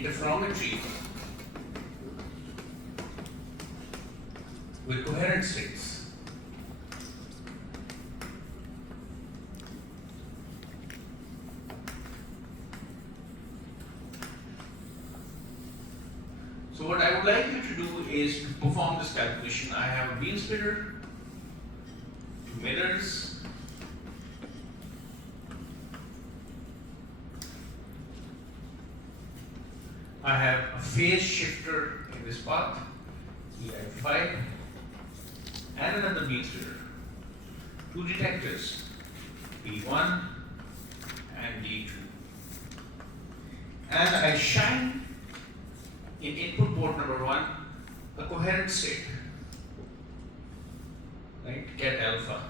interferometry with coherent states. So what I would like you to do is to perform this calculation. I have a beam splitter, two mirrors, I have a phase shifter in this path, EI5, and another beam splitter, two detectors, D1 and D2. And I shine in input port number 1 a coherent state, right, get alpha.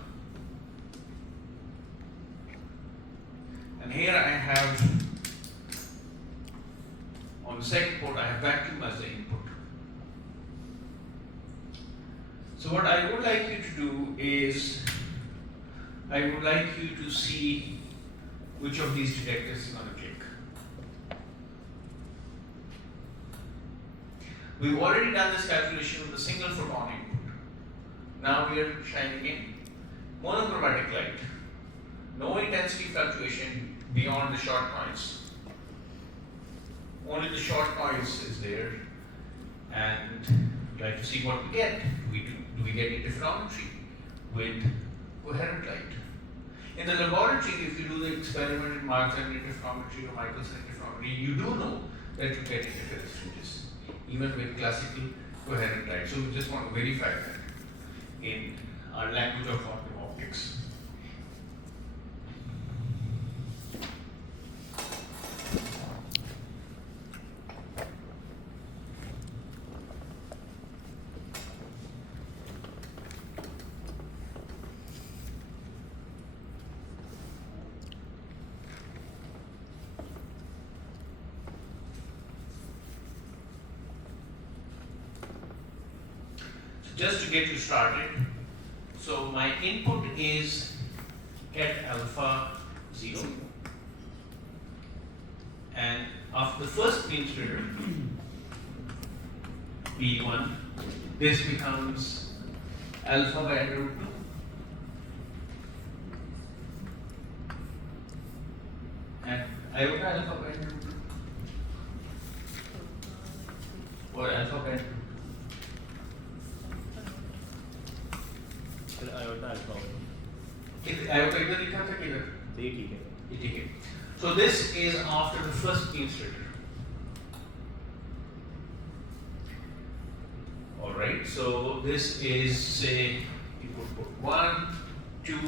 And here I have, on the second port, I have vacuum as the input. So what I would like you to do is, I would like you to see which of these detectors is going to click. We've already done this calculation with a single photon input. Now we are shining in monochromatic light. No intensity fluctuation beyond the short noise. Only the short noise is there, and we like to see what we get. Do we get interferometry with coherent light? In the laboratory, if you do the experiment in Markson interferometry or Michelson interferometry, you do know that you get interference fringes, even with classical coherent light. So we just want to verify that in our language of quantum optics. Just to get you started, so my input is at alpha 0, and after the first beam splitter, B1, this becomes alpha by under root 2. And iota alpha by under root 2, or alpha by under root 2. Iota इधर लिखा था कि इधर? ठीक है. So this is after the first beam splitter. All right. So this is, say, input port 1, 2,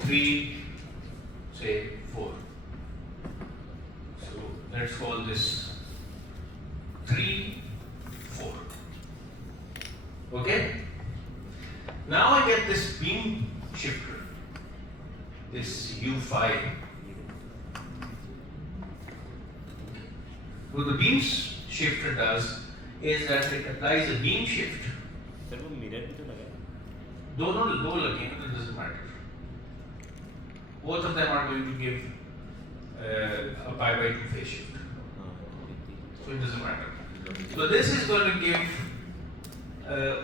3, say 4. So let's call this 3, 4. Okay? Now I get this beam shifter, this U5. What the beam shifter does is that it applies a beam shift. Sir, वो mirror भी तो लगा है? दो लगे हैं, it doesn't matter. Both of them are going to give a pi by 2 phase shift. So it doesn't matter. So this is going to give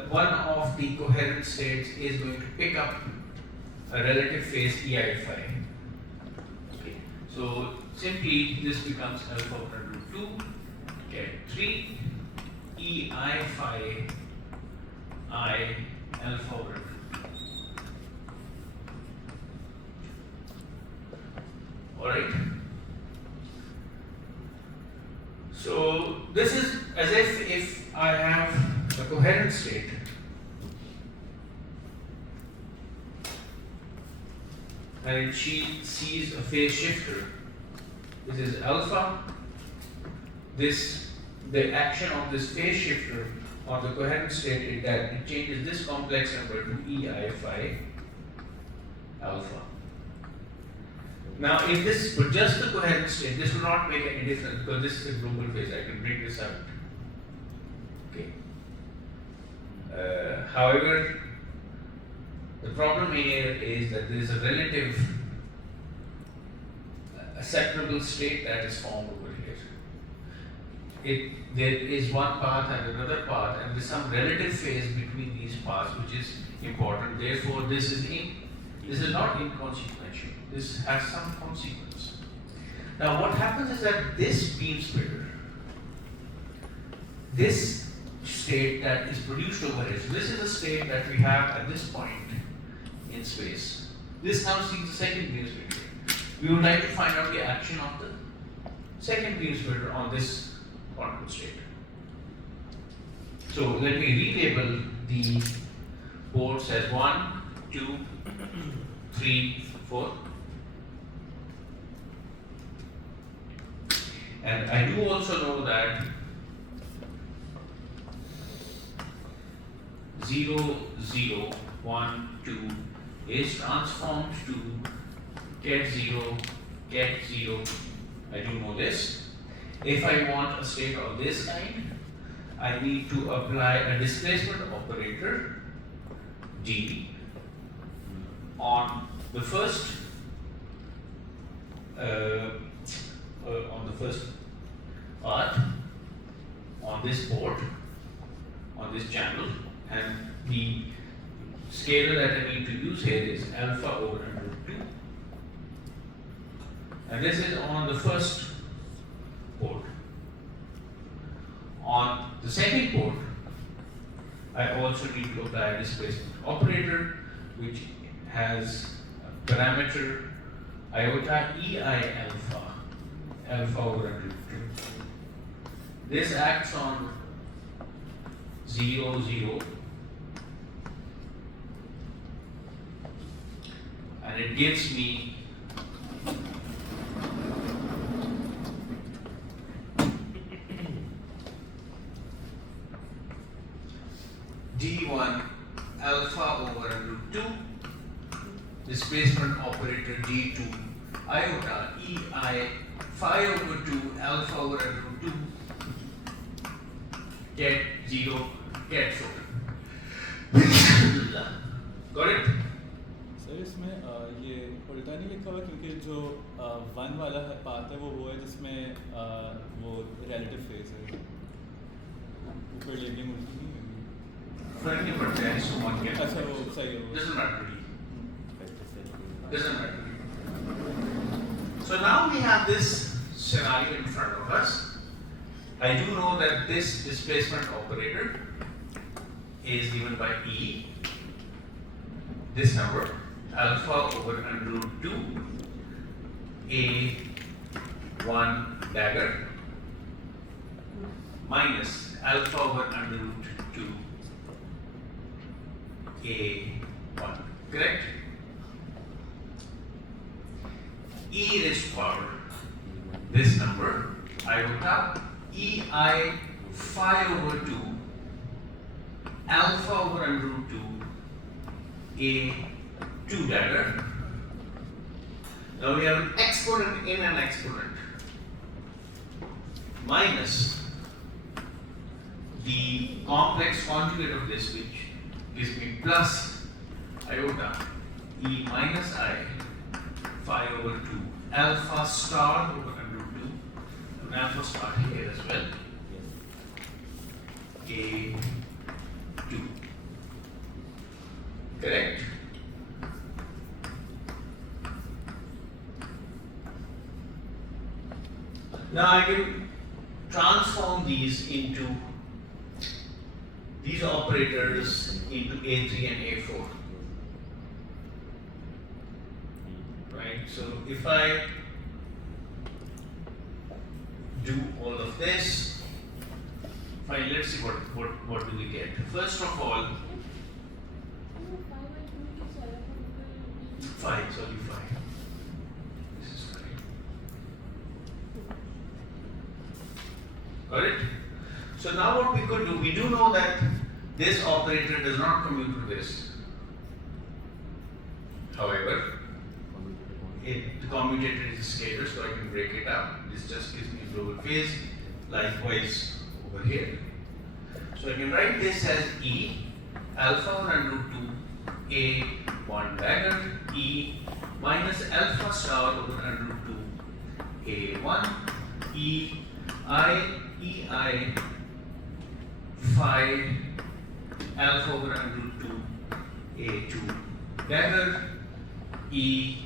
one of the coherent states is going to pick up a relative phase EI5. Okay. So simply this becomes alpha over root 2, get 3, EI5 I alpha over 2. Alright. So this is as if I have a coherent state and she sees a phase shifter. This is alpha. The action of this phase shifter on the coherent state is that it changes this complex number to EI5 alpha. Now, if this were just the coherent state, this would not make any difference because this is a global phase. I can bring this out. Okay. However, the problem here is that there is a relative a separable state that is formed over here. There is one path and another path, and there is some relative phase between these paths, which is important. Therefore, this is not inconsequential. This has some consequence. Now, what happens is that this beam splitter, this state that is produced over here, so this is the state that we have at this point in space. This now sees the second beam splitter. We would like to find out the action of the second beam splitter on this quantum state. So let me relabel the ports as 1, 2, 3, 4. And I do also know that 0, 0, 1, 2 is transformed to get 0, get 0. I do know this. If I want a state of this kind, I need to apply a displacement operator d on the first part, on this port, on this channel, and the scalar that I need to use here is alpha over under root 2. And this is on the first port. On the second port, I also need to apply a displacement operator, which has a parameter iota ei alpha, alpha over under root 2. This acts on 0, 0, and it gives me d1 alpha over under root 2, displacement operator d2 iota ei phi over 2 alpha over under root 2, get 0, get photon. Got it? Sir इसमें ये उल्टा नहीं लिखा हुआ क्योंकि जो 1 वाला path है वो है जिसमें वो रिलेटिव फेज है, ऊपर लेबलिंग उल्टी नहीं है। फर्क नहीं पड़ता है इसको मान के। अच्छा वो सही है वो। Doesn't matter really. Doesn't matter. So now we have this scenario in front of us. I do know that this displacement operator is given by E, this number, alpha over under root 2, A1 dagger, minus alpha over under root 2, A1. Correct? E raised to power, this number, iota ei phi over 2 alpha over under root 2 A2 dagger. Now we have an exponent in an exponent minus the complex conjugate of this, which gives me plus iota E minus I phi over 2 alpha star over under root 2, and alpha star here as well, A2. Correct? Now I can transform these operators into A3 and A4. Right? So if I do all of this, fine, let's see what do we get. First of all, 5, sorry, 5. This is correct. Got it? So now what we could do, we do know that this operator does not commute to this. However, the commutator is a scalar, so I can break it up. This just gives me a global phase. Likewise over here. So I can write this as E alpha under root 2 A1 dagger E minus alpha star over under root A1 EI phi alpha over under root 2 A2 dagger E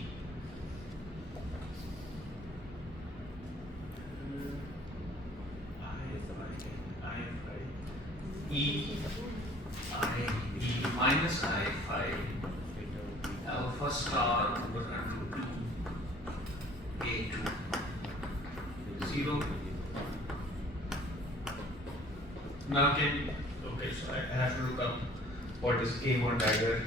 E minus I phi alpha star over under root 2 A2 0. Now okay, so I have to look up what is A1 dagger.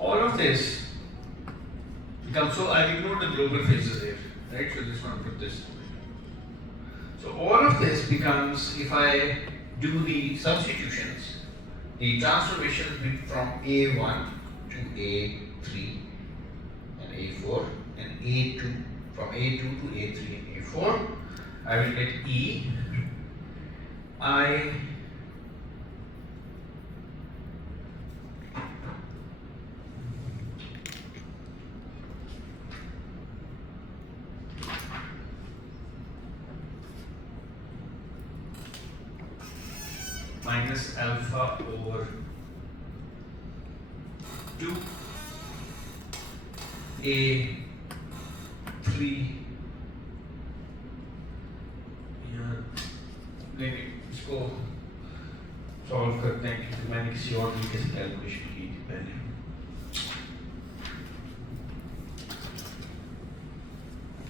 All of this becomes, so I've ignored the global phases here, right? So just want to put this. So all of this becomes, if I do the substitutions, the transformation from A1 to A3 and A4 and A2, from A2 to A3 and A4, I will get E I minus alpha over 2 A3 नहीं इसको solve करते हैं क्योंकि मैंने किसी और तरीके से कैलकुलेशन की थी पहले.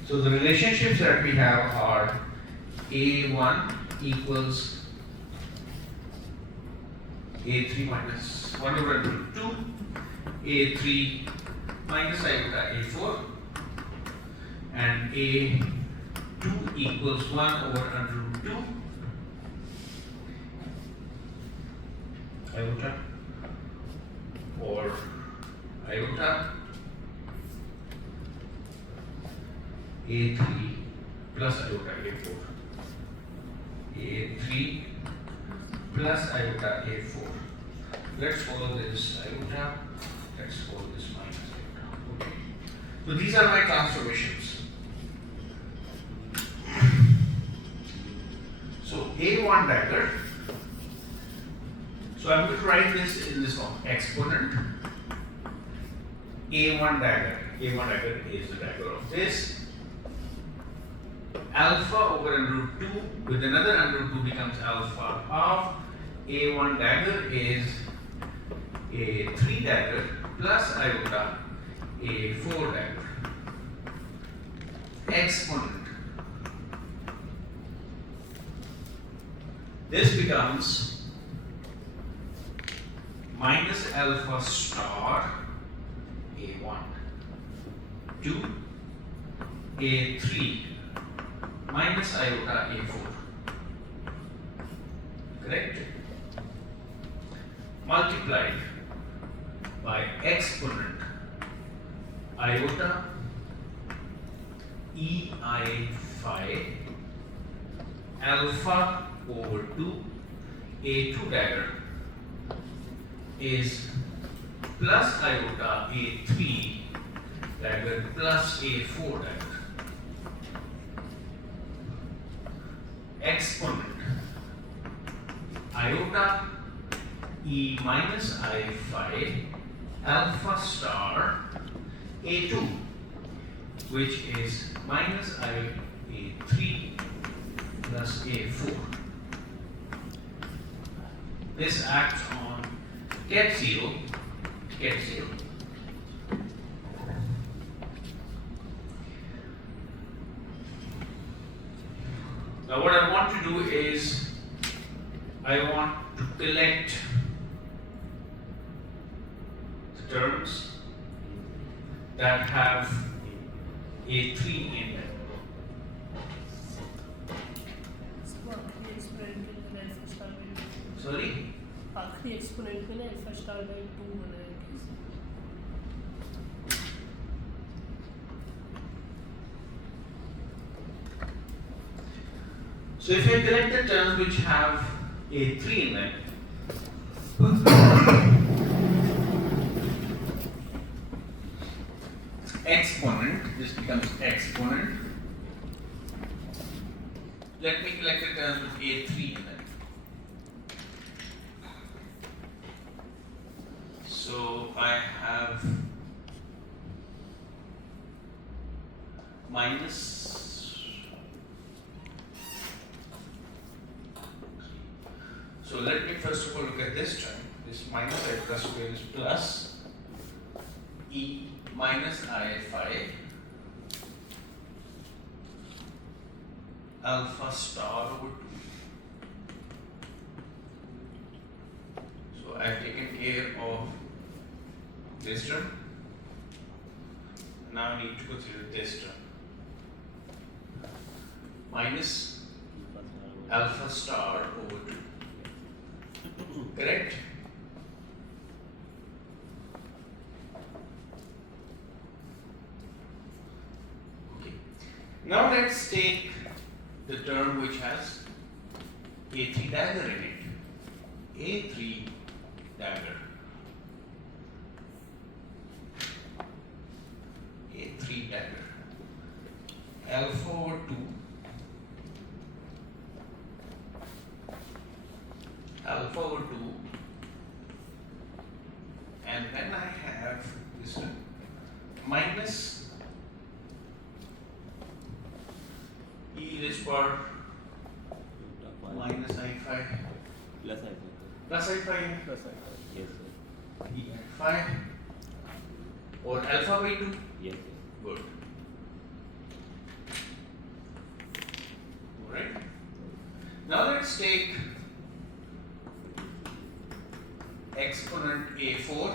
So the relationships that we have are A1 equals A3 minus 1 over root 2, A3 minus iota A4, and A2 equals 1 over under root 2 iota or iota A3 plus iota A4, A3 plus iota A4. Let's follow this iota, let's follow this minus iota. Okay. So these are my transformations. So A1 dagger. So I'm going to write this in this form: exponent A1 dagger. A1 dagger is the dagger of this. Alpha over under root 2 with another under root 2 becomes alpha half. A1 dagger is A3 dagger plus iota A4 dagger. Exponent. This becomes minus alpha star A1 to A3 minus iota A4. Correct? Multiplied by exponent iota EI phi alpha over 2 A2 dagger is plus iota A3 dagger plus A4 dagger. Exponent iota E minus I phi alpha star A2, which is minus I A3 plus A4. This acts on get 0, Now what I want to do is I want to collect the terms that have a 3 in them. आखिरी exponent के लिए alpha star by Sorry? आखिरी exponent के लिए alpha star by 2 बनाएंगे. So if I collect the terms which have a 3 in them, exponent, this becomes exponent. Let me collect the terms with a 3 in them. So I have minus. So let me first of all look at this term. This minus I plus square is plus e minus I phi alpha star over 2. So I've taken care of this term. Now I need to consider this term. Minus alpha star over 2. Correct? Okay. Now let's take the term which has A3 dagger in it. A3 dagger. A3 dagger. Alpha over 2. Alpha over 2, and then I have this one minus e raised to power minus I phi Plus I plus I phi Plus I. Yes, sir. e phi or alpha by 2. Yes, sir. Good. Alright. Now let's take exponent A4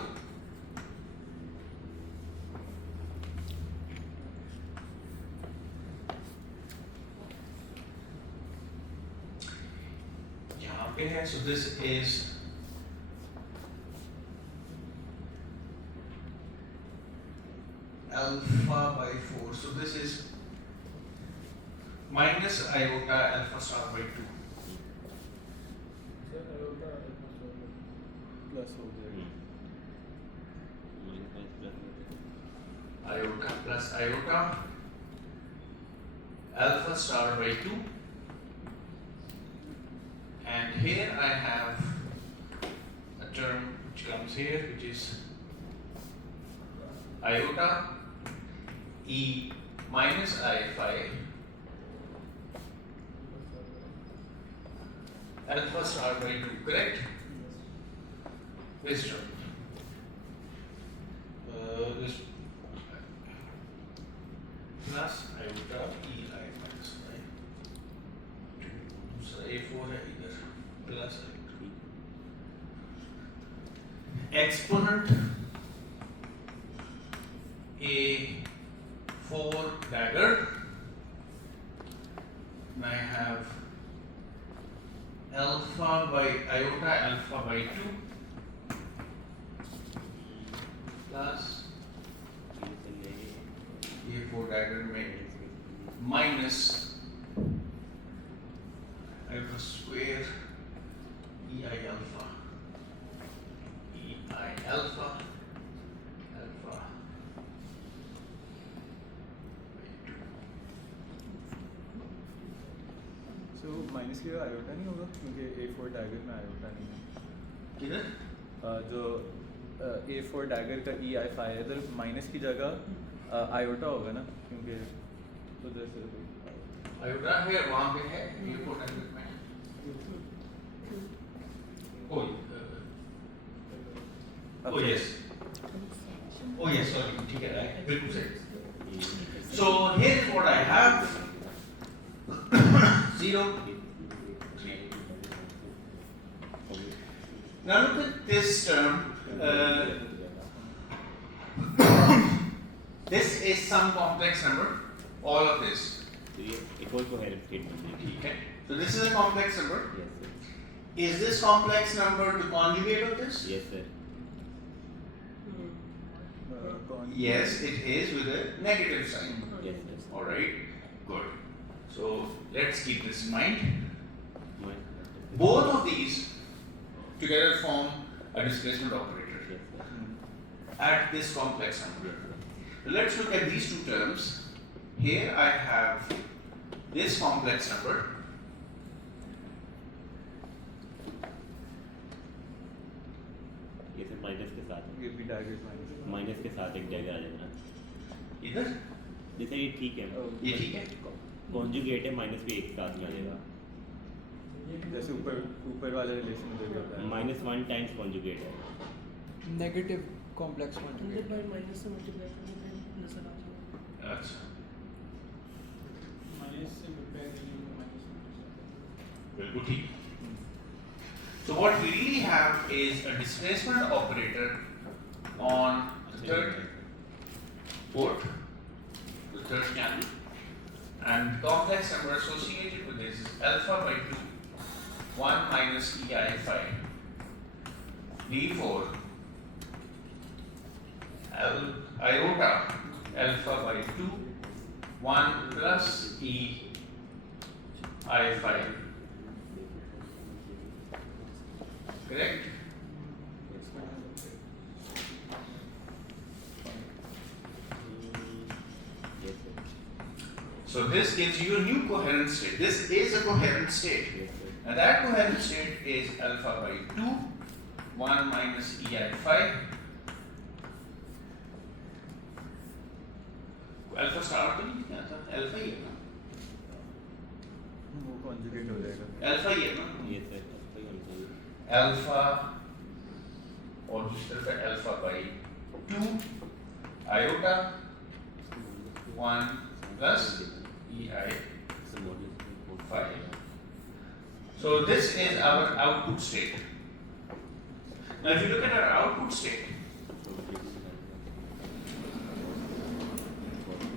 यहाँ पे है, so this is alpha by 4, so this is minus iota alpha star by 2. Plus हो जाएगा. Minus plus Iota plus iota alpha star by 2, and here I have a term which comes here which is iota e minus I phi alpha star by 2, correct? This term. This plus iota e I minus phi 2. दूसरा A4 है इधर plus iota. Exponent A4 dagger, and I have alpha by iota alpha by 2 plus A4 dagger में minus alpha square EI alpha alpha by 2. So minus की जगह iota नहीं होगा क्योंकि A4 dagger में आयोटा नहीं है. किधर? जो A4 डैगर का ई आई फाई है इधर माइनस की जगह आयोटा होगा ना क्योंकि उधर से आयोटा है वहाँ पे है A4 dagger में. Oh yes. Oh yes, sorry. ठीक है, right? बिल्कुल सही. So here is what I have. 0, 3. Now look at this term. This is some complex number. All of this. तो ये एक और coherent statement है. Okay. So this is a complex number. Yes sir. Is this complex number the conjugate of this? Yes sir. Yes, it is with a negative sign. Yes sir. Alright, good. So let's keep this in mind. My- Both of these together form a displacement operator Yes sir. at this complex number. Let's look at these two terms. Here I have this complex number. ये sir minus के साथ ये भी target minus minus के साथ एक जगह आ जाएगा. इधर जैसे ये ठीक है. ये ठीक है? कॉन्जुगेट है माइनस भी एक साथ में आ जाएगा. जैसे ऊपर वाला रिलेशन जो भी होता है -1 टाइम्स कॉन्जुगेट है. Negative complex quantity by minus से multiply करने पे नजर आ जाएगा. अच्छा, माइनस से मल्टीप्लाई करेंगे माइनस बिल्कुल ठीक. So what we really have is a displacement operator on the third port, the third channel, and complex number associated with this is alpha by 2, 1 minus ei phi, d4, iota alpha by 2, 1 plus e I phi. Correct? Yes sir. So this gives you a new coherent state. This is a coherent state. Yes sir. Now that coherent state is alpha by 2, 1 minus ei phi. Alpha star तो नहीं क्या था? Alpha ही है ना? वो conjugate हो जाएगा. Alpha ही है ना? Yes sir. सही होना चाहिए. Alpha और दूसरी तरफ alpha by 2 iota 1 plus ei phi. So this is our output state. Now if you look at our output state,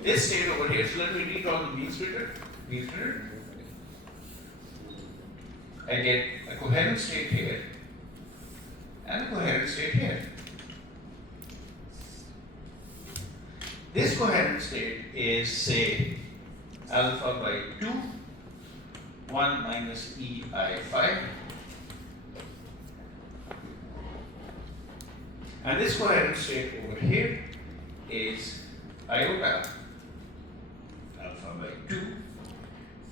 this state over here, so let me redraw the beamsplitter. I get a coherent state here and a coherent state here. This coherent state is, say, alpha by 2, 1 minus ei phi. And this coherent state over here is iota alpha by 2,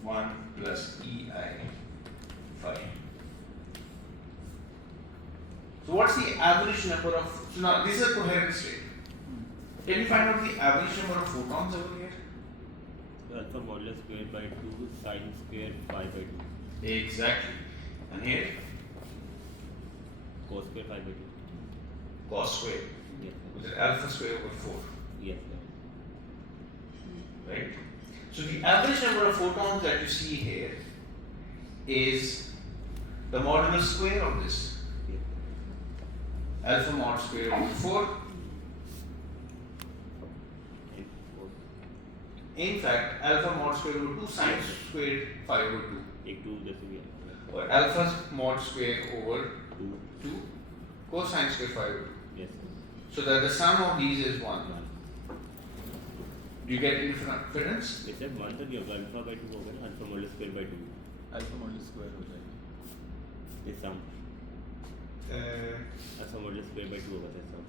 1 plus ei phi. So what's the average number of, so now this is a coherent state. Can you find out the average number of photons over here? Alpha modulus square by 2 sin square phi by 2 Exactly. And here, cos square phi by 2. cos square, Yes which sir. is alpha square over 4, Yes sir. right? So the average number of photons that you see here is the modulus square of this, Yes. alpha mod square over 4. And 4. In fact, alpha mod square over 2 sine square phi over 2, एक 2 जैसे भी है. or alpha mod square over 2. 2 cosine square phi over 2. Yes sir. So that the sum of these is 1. Do you get interference? Yes sir. 1 तो नहीं होगा. Alpha by 2 होगा ना. Alpha modulus square by 2. Alpha model square हो जाएगा. This sum. Alpha modulus square by 2 होगा this sum.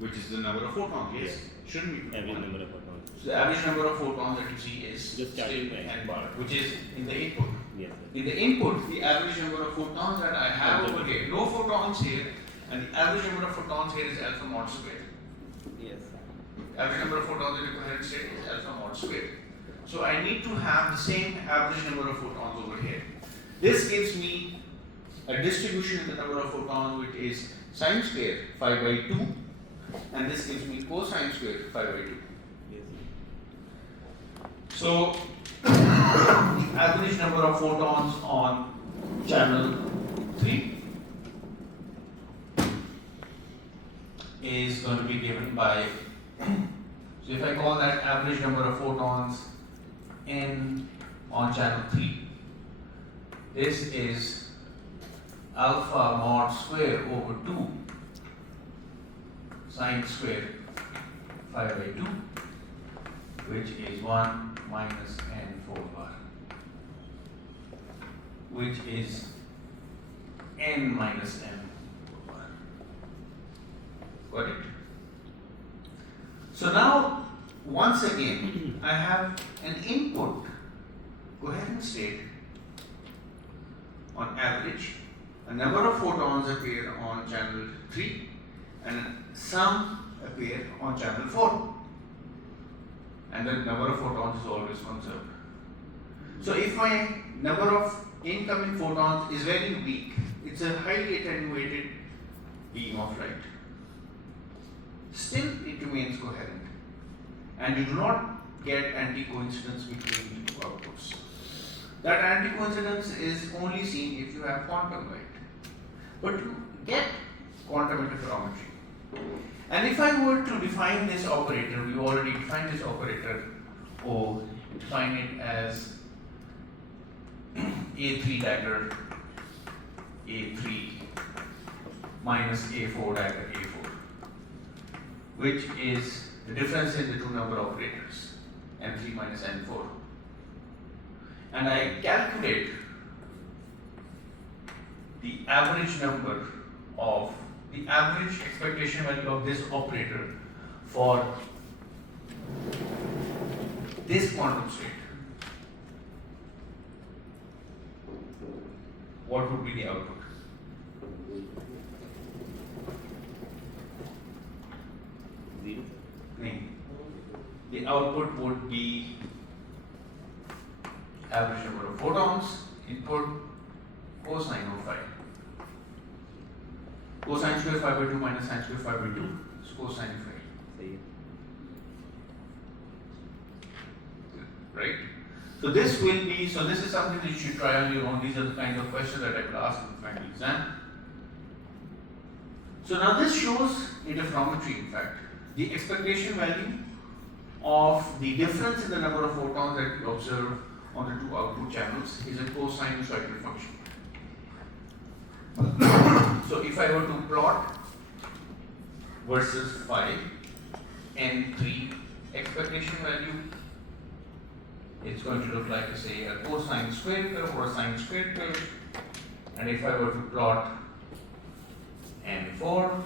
Which is the number of photons, yes. Shouldn't be. Average one. number of photons. So the average number of photons that you see is Just starting still point. n bar, which is in the input. Yes sir. In the input, the average number of photons that I have over here, no photons here, and the average number of photons here is alpha mod square. Yes. Average number of photons in a coherent state is alpha mod square. So I need to have the same average number of photons over here. This gives me a distribution in the number of photons which is sine square phi by 2, and this gives me cosine square phi by 2. Yes. So the average number of photons on channel 3 is going to be given by, so if I call that average number of photons in on channel 3, this is alpha mod square over 2 sine square 5 by 2, which is 1 minus n 4 bar, which is n minus n 4 bar. Got it? So now, once again, I have an input coherent state on average. A number of photons appear on channel 3 and some appear on channel 4. And the number of photons is always conserved. So if my number of incoming photons is very weak, it's a highly attenuated beam of light, still it remains coherent, and you do not get anti-coincidence between the two outputs. That anti-coincidence is only seen if you have quantum light. But you get quantum interferometry. And if I were to define this operator, we already defined this operator, or define it as A3 dagger A3 minus A4 dagger A4, which is the difference in the two number operators, N3 minus N4. And I calculate the average number of the average expectation value of this operator for this quantum state. What would be the output? Zero. No. The output would be average number of photons, input cosine of phi. Cosine square 5 by 2 minus sine square 5 by 2 is cosine phi. सही है. Right? So this will be, so this is something that you should try on your own. These are the kind of questions that I will ask in the final exam. So now this shows interferometry, in fact. The expectation value of the difference in the number of photons that we observe on the two output channels is a cosinusoidal function. So if I were to plot versus phi n3 expectation value, it's going to look like, say, a cosine square curve or a sine square curve. And if I were to plot n4,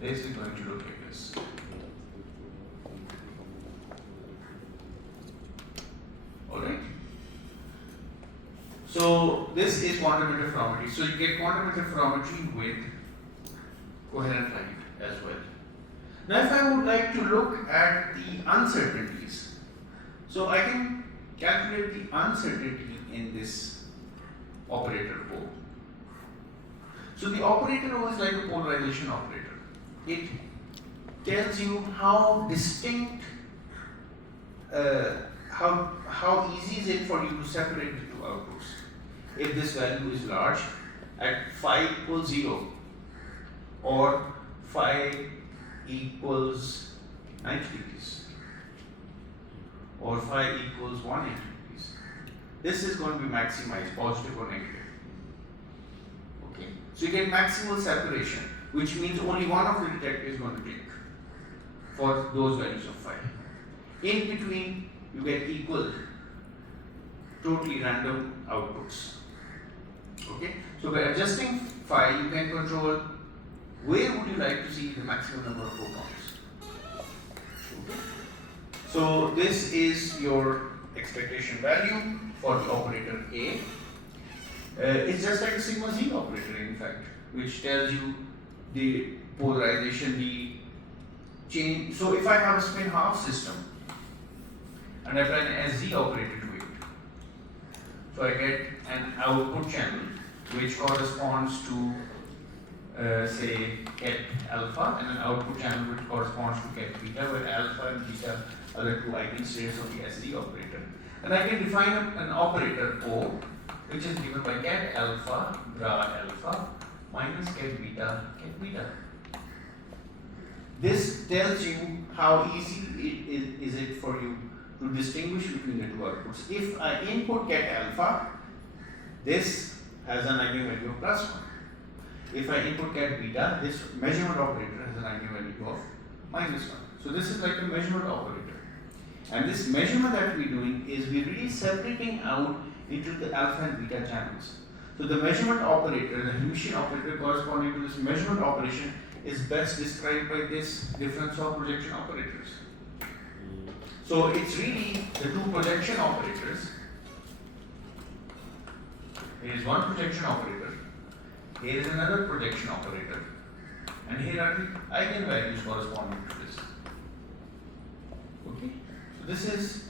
this is going to look like this. Alright? So this is quantum interferometry. So you get quantum interferometry with coherent light as well. Now if I would like to look at the uncertainties, so I can calculate the uncertainty in this operator O. So the operator O is like a polarization operator. It tells you how distinct, how easy is it for you to separate the two outputs. If this value is large, at phi equals 0 or phi equals 90 degrees or phi equals 180 degrees, this is going to be maximized, positive or negative. Okay, so you get maximal separation, which means only one of the detectors is going to click for those values of phi. In between, you get equal, totally random outputs. Okay, so by adjusting phi, you can control where would you like to see the maximum number of photons. Okay. So this is your expectation value for the operator A. It's just like a sigma z operator, in fact, which tells you the polarization, the change. So if I have a spin half system and I apply an SZ operator to it, so I get an output channel which corresponds to say ket alpha, and an output channel which corresponds to ket beta, where alpha and beta are the two eigenstates of the SD operator. And I can define an operator O, which is given by ket alpha, bra alpha, minus ket beta, ket beta. This tells you how easy is it for you to distinguish between the two outputs. If I input ket alpha, this has an eigenvalue of +1. If I input ket beta, this measurement operator has an eigenvalue of -1. So this is like a measurement operator. And this measurement that we're doing is we're really separating out into the alpha and beta channels. So the measurement operator, the Hessian operator corresponding to this measurement operation is best described by this difference of projection operators. So it's really the two projection operators. Here is one projection operator, here is another projection operator, and here are the eigenvalues corresponding to this. Okay? So this is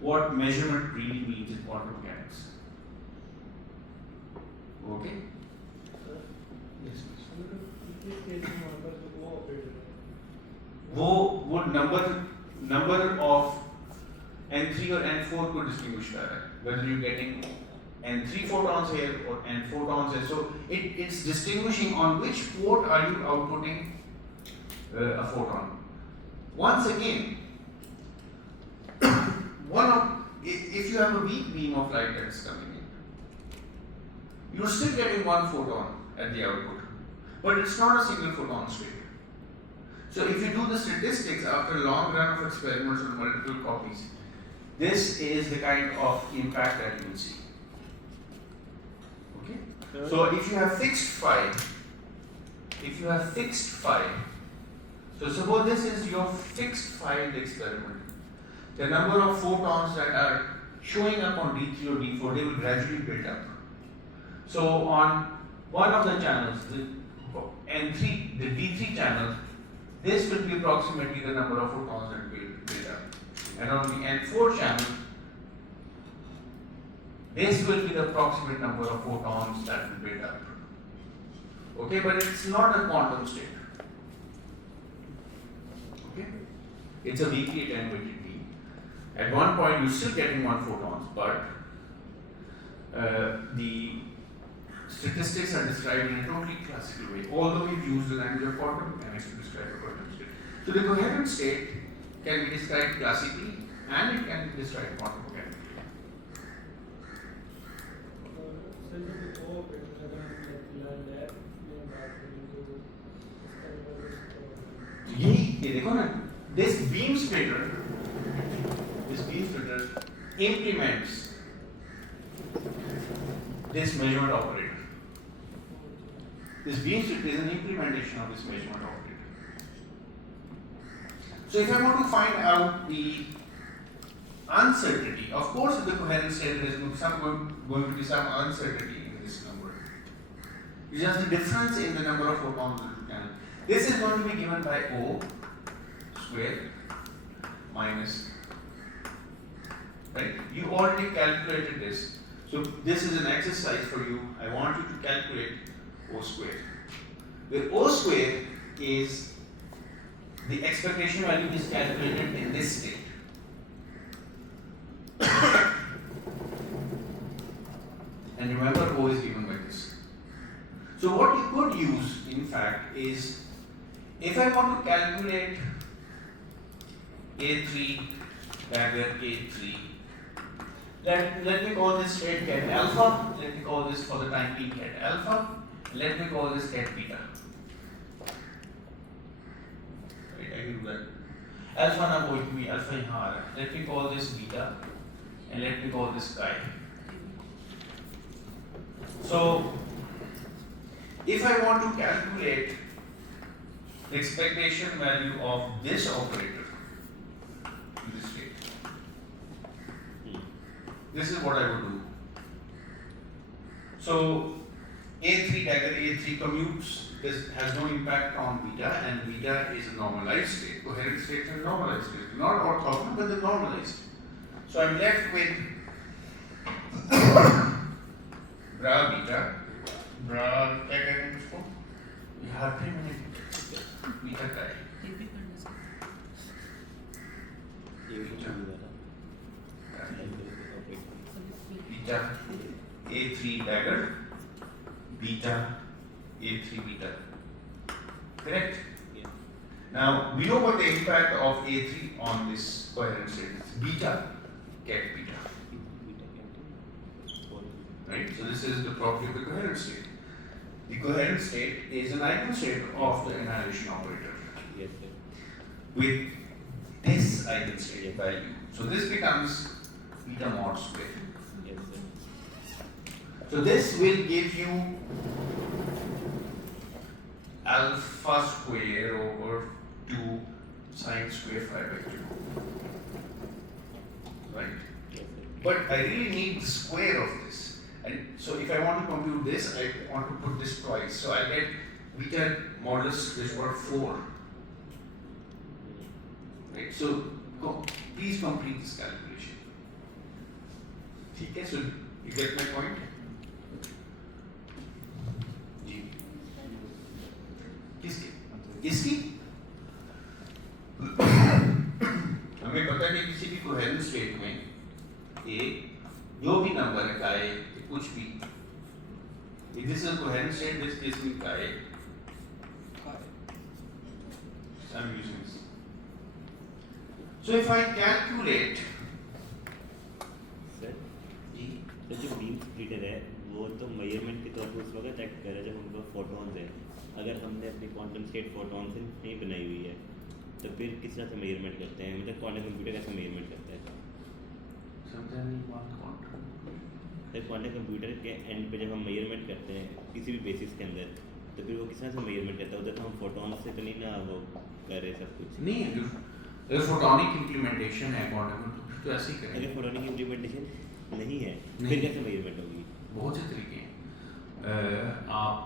what measurement really means in quantum mechanics. Okay? Yes, please. वो number of n3 or n4 को distinguish कर रहा है, whether you're getting n3 photons here or n photons here. So it's distinguishing on which port are you outputting a photon. Once again, if you have a weak beam of light that is coming in, you're still getting one photon at the output, but it's not a single photon state. So if you do the statistics after a long run of experiments with multiple copies, this is the kind of impact that you will see. Okay? So if you have fixed phi, so suppose this is your fixed phi in the experiment, the number of photons that are showing up on D3 or D4, they will gradually build up. So on one of the channels, the N3, the D3 channel, this will be approximately the number of photons that will build up. And on the N4 channel, this will be the approximate number of photons that will build up. Okay, but it's not a quantum state. Okay, it's a weakly attenuated beam. At one point, you're still getting one photons, but the statistics are described in a totally classical way, although we've used the language of quantum mechanics to describe a quantum state. So the coherent state can be described classically and it can be described quantum mechanically. ये देखो ना, this beam splitter implements this measurement operator. This beam splitter is an implementation of this measurement operator. So if I want to find out the uncertainty, of course in the coherent state there is going to be some uncertainty in this number. It's just the difference in the number of photons that you can. This is going to be given by O square minus, right? You already calculated this. So this is an exercise for you. I want you to calculate O square. Where O square is the expectation value is calculated in this state. And remember, O is given by this. So what you could use, in fact, is if I want to calculate A3 dagger A3, let me call this state ket alpha, let me call this for the time being ket alpha, let me call this ket beta. Right, I can do that. Alpha now going to be alpha yahan aa raha hai. Let me call this beta and let me call this chi. So if I want to calculate the expectation value of this operator in this state, this is what I would do. So A3 dagger A3 commutes. This has no impact on beta, and beta is a normalized state. Coherent states are normalized states, not orthogonal, but they're normalized. So I'm left with bra beta, bra क्या करेंगे इसको? यहाँ पे मैंने beta का है. beta A3 dagger, beta A3 beta. Correct? Yeah. Now we know what the impact of A3 on this coherent state is. Beta get beta. Right? So this is the property of the coherent state. The coherent state is an eigenstate of the annihilation operator Yes, sir. with this eigenstate value. So this becomes beta mod square. Yes, sir. So this will give you alpha square over 2 sine square phi by 2. Right? Yes, sir. But I really need the square of this. And so if I want to compute this, I want to put this twice. So I get beta modulus is about 4. Right? So please complete this calculation. Okay, so you get my point? जी किसकी किसकी हमें पता है कि किसी भी coherent state में ए जो भी नंबर है काय कुछ भी if this is a coherent state, this gives me chi. So I'm using this. So if I calculate sir तो जो बीम स्प्लिटर है वो तो मेजरमेंट के तौर पर उस वक्त एक्ट कर रहा है जब उनका फोटॉन्स है। अगर हमने अपनी क्वांटम स्टेट फोटॉन से नहीं बनाई हुई है तो फिर किस तरह से मेजरमेंट करते हैं, मतलब क्वांटम कंप्यूटर कैसे मेजरमेंट करता है? क्वांटम कंप्यूटर के एंड पे जब हम मेजरमेंट करते हैं किसी भी बेसिस के अंदर तो फिर वो किस तरह से मेजरमेंट करता है? उधर तो हम फोटॉन से तो नहीं ना वो कर रहे सब कुछ। नहीं है, अगर फोटोनिक इम्प्लीमेंटेशन है क्वांटम कंप्यूटर तो ऐसे ही करेंगे। अगर फोटोनिक इम्प्लीमेंटेशन नहीं है नहीं। फिर कैसे मेजरमेंट होगी? बहुत से तरीके हैं। आप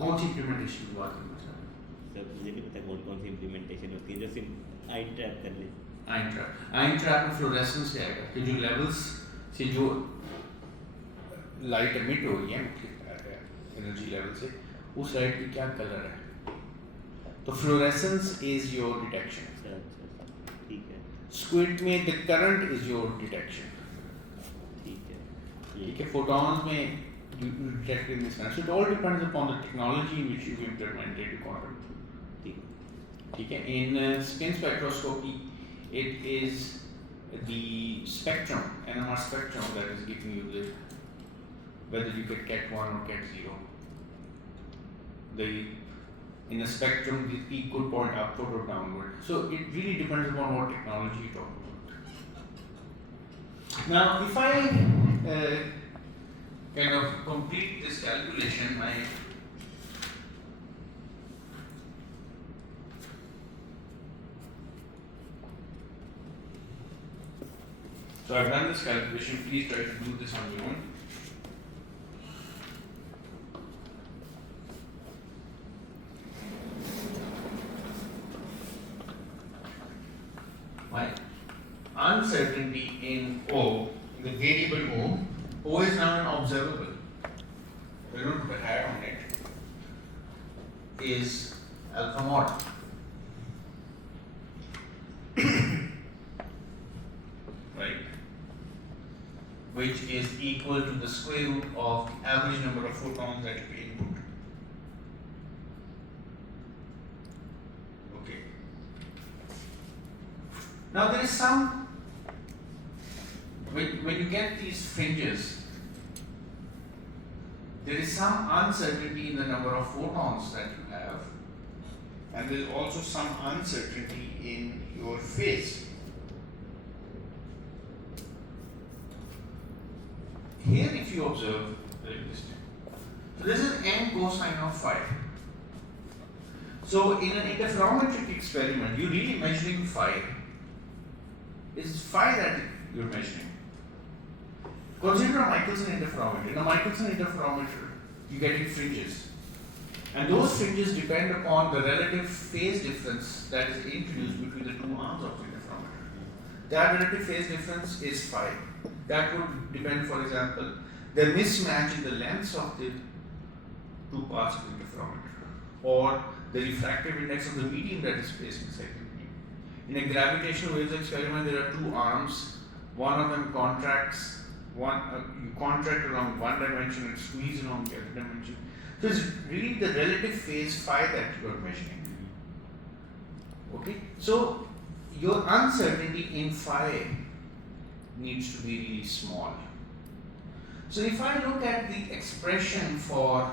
कौन सी इम्प्लीमेंटेशन की बात करना चाह रहे हैं? सब मुझे नहीं पता कौन कौन सी इम्प्लीमेंटेशन होती है जो सिर्फ आई ट्रैप कर ले। आइन ट्रैप में फ्लोरेसेंस से आएगा कि जो लेवल्स से जो लाइट एमिट हो रही है एनर्जी लेवल से उस लाइट की क्या कलर है, तो फ्लोरेसेंस इज योर डिटेक्शन। अच्छा ठीक है स्क्विड में the current is your detection. ठीक है ठीक है, photons में you detect in this manner. So it all depends upon the technology in which you implemented quantum. ठीक है, in spin spectroscopy it is the spectrum, NMR spectrum, that is giving you the whether you get cat 1 or cat 0. In the spectrum the peak could point upward or downward. So it really depends upon what technology you talk about. Now if I kind of complete this calculation, so I've done this calculation. Please try to do this on your own. My uncertainty in O, the variable O is now an observable. We don't put a hat on it. Is alpha mod. Right? Which is equal to the square root of the average number of photons that you input. Okay. Now there is some, when you get these fringes, there is some uncertainty in the number of photons that you have, and there is also some uncertainty in your phase. Here if you observe, so this is n cosine of phi. So in an interferometric experiment, you're really measuring phi. It's phi that you're measuring. Consider a Michelson interferometer. In a Michelson interferometer, you're getting fringes. And those fringes depend upon the relative phase difference that is introduced between the two arms of the interferometer. That relative phase difference is phi. That would depend, for example, the mismatch in the lengths of the two parts of the interferometer, or the refractive index of the medium that is placed inside the medium. In a gravitational waves experiment, there are two arms. One of them contracts. You contract along one dimension and squeeze along the other dimension. So it's really the relative phase phi that you are measuring. Okay, so your uncertainty in phi needs to be really small. So if I look at the expression for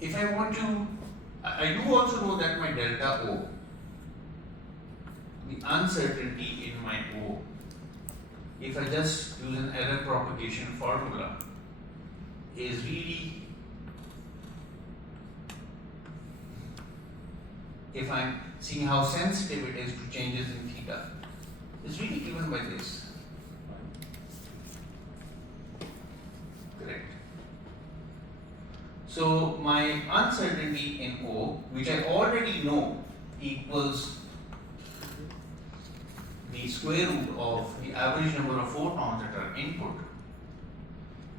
if I want to, I do also know that my delta O, the uncertainty in my O, if I just use an error propagation formula, is really, if I'm seeing how sensitive it is to changes in theta, is really given by this. Correct. So my uncertainty in O, which I already know equals the square root of the average number of photons that are input,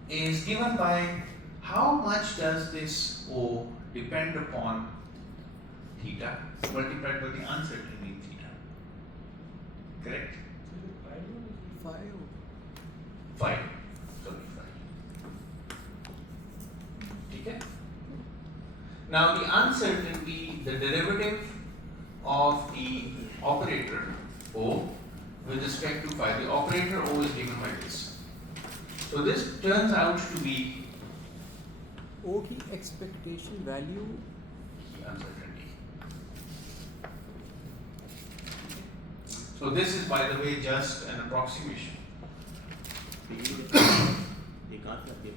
is given by how much does this O depend upon theta multiplied by the uncertainty in theta. Correct? Phi. Sorry, phi. Okay? Now the uncertainty, the derivative of the operator O with respect to phi, the operator O is given by this. So this turns out to be O की expectation value the uncertainty. So this is, by the way, just an approximation.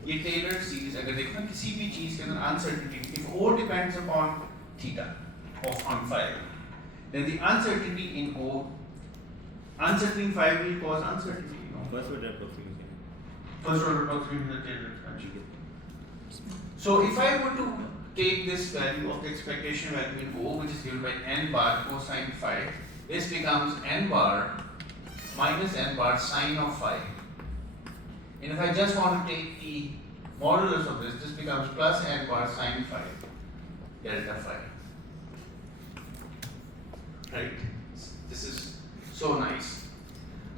ये Taylor series अगर देखना किसी भी चीज के अंदर uncertainty, if O depends upon theta of on phi, then the uncertainty in O, uncertainty in phi will cause uncertainty. First order approximation. First order approximation is the Taylor expansion. So if I were to take this value of the expectation value in O, which is given by n bar cosine phi, this becomes n bar minus n bar sine of phi. And if I just want to take the modulus of this, this becomes plus n bar sine phi delta phi. Right? This is so nice.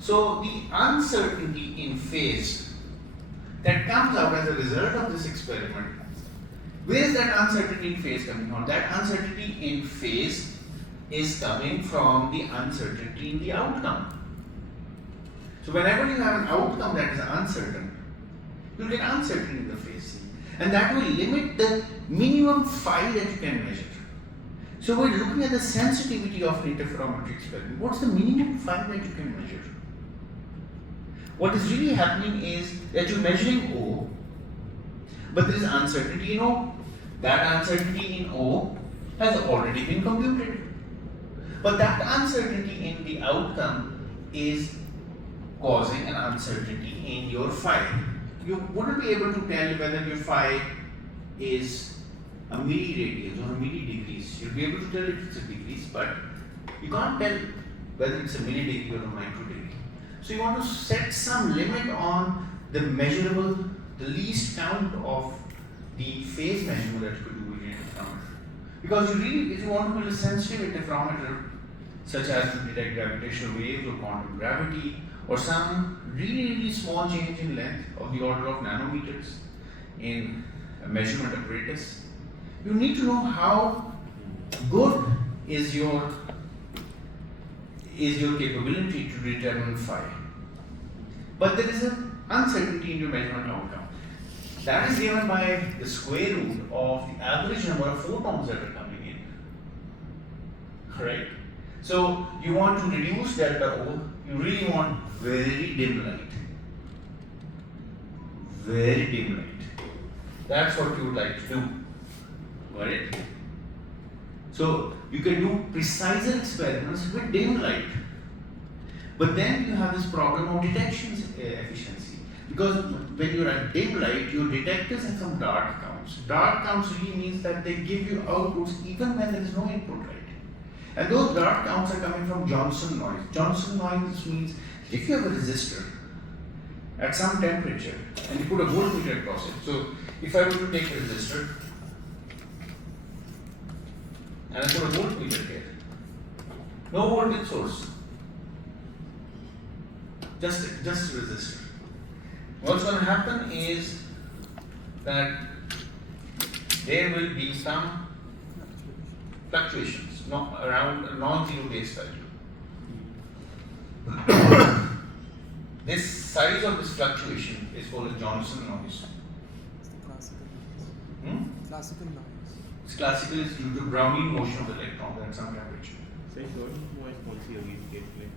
So the uncertainty in phase that comes out as a result of this experiment, where is that uncertainty in phase coming from? That uncertainty in phase is coming from the uncertainty in the outcome. So whenever you have an outcome that is uncertain, you get uncertainty in the phase. And that will limit the minimum phi that you can measure. So we're looking at the sensitivity of an interferometry experiment. What's the minimum phi that you can measure? What is really happening is that you're measuring O, but there is uncertainty in O. That uncertainty in O has already been computed. But that uncertainty in the outcome is causing an uncertainty in your phi. You wouldn't be able to tell whether your phi is a milliradians or a millidegrees. You'll be able to tell if it's a degrees, but you can't tell whether it's a millidegree or a microdegree. So you want to set some limit on the measurable, the least count of the phase measurement that you could do with an interferometer. Because you really, if you want to build a sensitive interferometer, such as to detect gravitational waves or quantum gravity, or some really small change in length of the order of nanometers in a measurement apparatus, you need to know how good is your capability to determine phi. But there is an uncertainty in your measurement outcome. That is given by the square root of the average number of photons that are coming in. Right? So you want to reduce delta O, you really want very dim light. Very dim light. That's what you would like to do. Got it? So you can do preciser experiments with dim light. But then you have this problem of detection efficiency. Because when you're at dim light, your detectors have some dark counts. Dark counts really means that they give you outputs even when there is no input light. And those dark counts are coming from Johnson noise. Johnson noise means if you have a resistor at some temperature and you put a voltmeter across it. So if I were to take a resistor and I put a voltmeter here. No voltage source. Just a resistor. What's going to happen is that there will be some fluctuations around a non-zero base value. This size of this fluctuation is called a Johnson noise. It's the classical noise. Hmm? Classical noise. This classical is due to Brownian motion of the electron at some temperature. Sir short noise कौन सी होगी इस case में?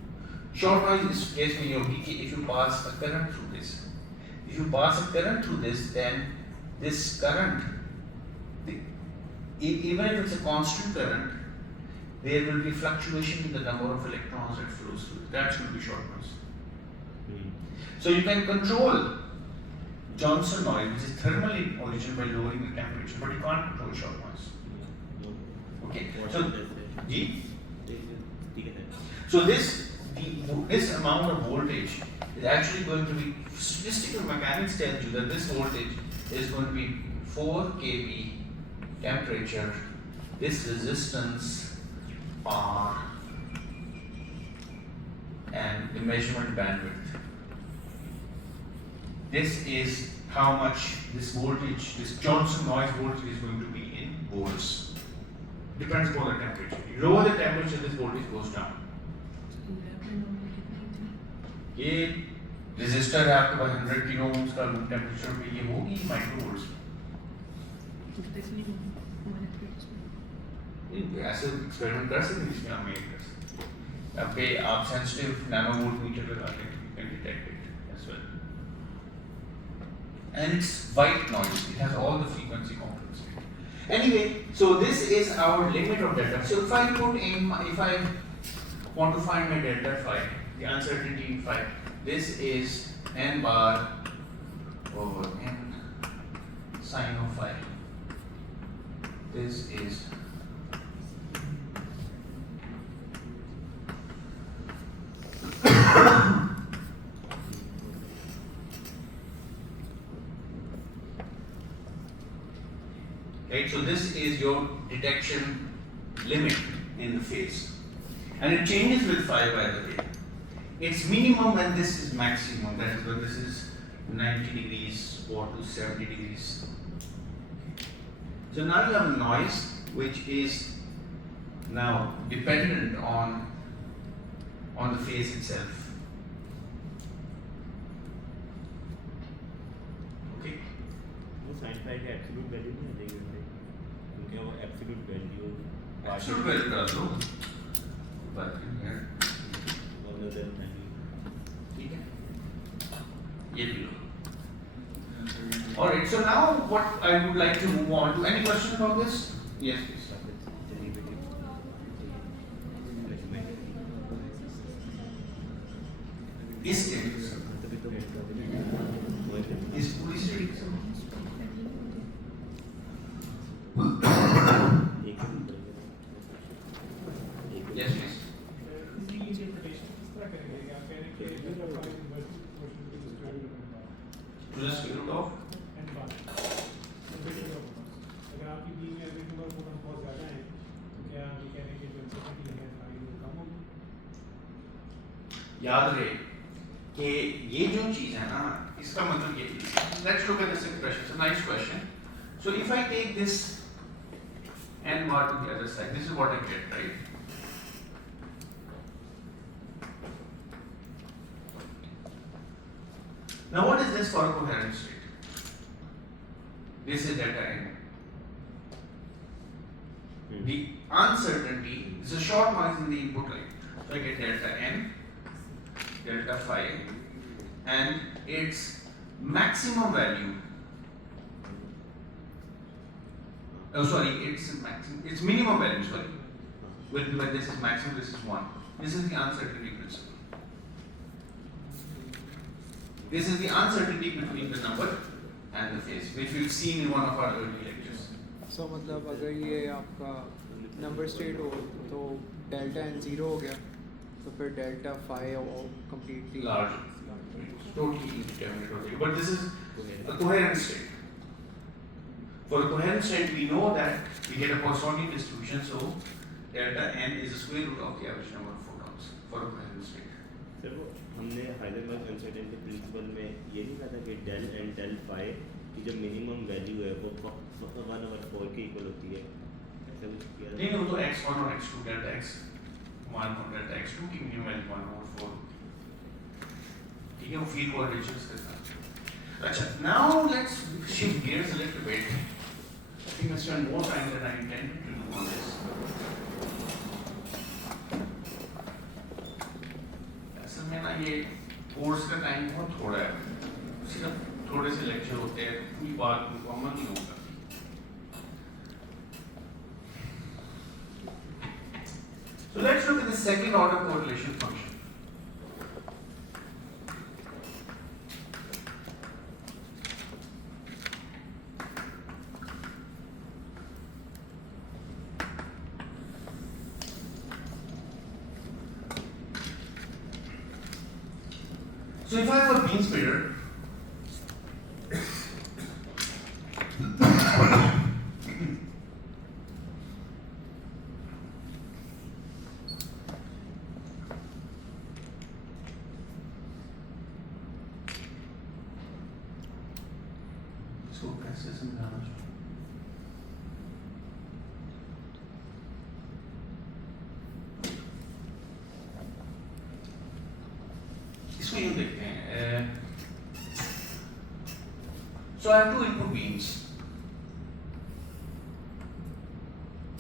Short noise is case में ये होगी कि if you pass a current through this. If you pass a current through this, then this current, even if it's a constant current, there will be fluctuation in the number of electrons that flows through it. That's going to be short noise. So you can control Johnson noise, which is thermal in origin, by lowering the temperature, but you can't control short noise. Okay. So, so this amount of voltage is actually going to be, statistical mechanics tells you that this voltage is going to be 4 kV temperature, this resistance R, and the measurement bandwidth. This is how much this voltage, this Johnson noise voltage is going to be in volts. Depends upon the temperature. You lower the temperature, this voltage goes down. ये resistor है आपके पास 100 kilo ohms का room temperature पे, ये होगी microvolts में। ऐसे experiment कर सकते हैं जिसमें हम ये कर सकते हैं। अब पे आप सेंसिटिव नैनोवोल्ट मीटर लगा के you can detect it as well. And it's white noise. It has all the frequency components. Anyway, so this is our limit of delta. So if I put in, if I want to find my delta phi, the uncertainty in phi, this is n bar over n sine of phi. This is right, so this is your detection limit in the phase, and it changes with phi, by the way. It's minimum when this is maximum, that is when this is 90 degrees or to 70 degrees. So now you have a noise which is now dependent on the phase itself. Okay. वो sine phi का absolute value नहीं आ जाएगी उसमें, क्योंकि वो absolute value Absolute value कर दो, but here, one other नहीं। ठीक है, ये भी लो. All right. So now, what I would like to move on to. Any questions about this? Yes, please. Is it? Is पूरी study Yes, please. To the square root of अगर आपकी beam में अभी नंबर फोटोन बहुत ज़्यादा है तो क्या आप ये कह रहे हैं कि जो इंटेंसिटी है सारी वो कम होगी? याद रहे कि ये जो चीज है ना, इसका मतलब ये, let's look at this expression. It's a nice question. So if I take this n bar to the other side, this is what I get, right? Now what is this for a coherent state? This is delta n. The uncertainty is a short noise in the input line. So I get delta n, delta phi, and its maximum value. Oh, sorry, its minimum value. Sorry, when this is maximum, this is 1. This is the uncertainty principle. This is the uncertainty between the number and the phase, which we've seen in one of our early lectures. So मतलब अगर ये आपका number state हो तो delta N zero हो गया तो फिर डेल्टा फाई और completely Large. Totally indeterminate. But this is a coherent state. For a coherent state, we know that we get a Poissonian distribution, so delta n is the square root of the average number of photons for a coherent state. Sir वो हमने Heisenberg uncertainty principle में ये नहीं कहा था कि del and del phi की जो मिनिमम वैल्यू है वो 1/4 के इक्वल होती है, ऐसा कुछ किया था? नहीं, वो तो x1 और x2 डेल्टा x1 और डेल्टा x2 की मिनिमम वैल्यू 1/4, ठीक है, वो फील्ड कोऑर्डिनेशंस के साथ. अच्छा, now let's shift gears a little bit. I think I spent more time than I intended to do on this. असल में ना ये कोर्स का टाइम बहुत थोड़ा है, सिर्फ थोड़े से लेक्चर होते हैं, पूरी बात मुकम्मल नहीं होगा. So let's look at the second order correlation function. So if I have a beamsplitter, इसको कैसे समझाना चाहिए? इसको यूं देखते हैं. So I have two input beams.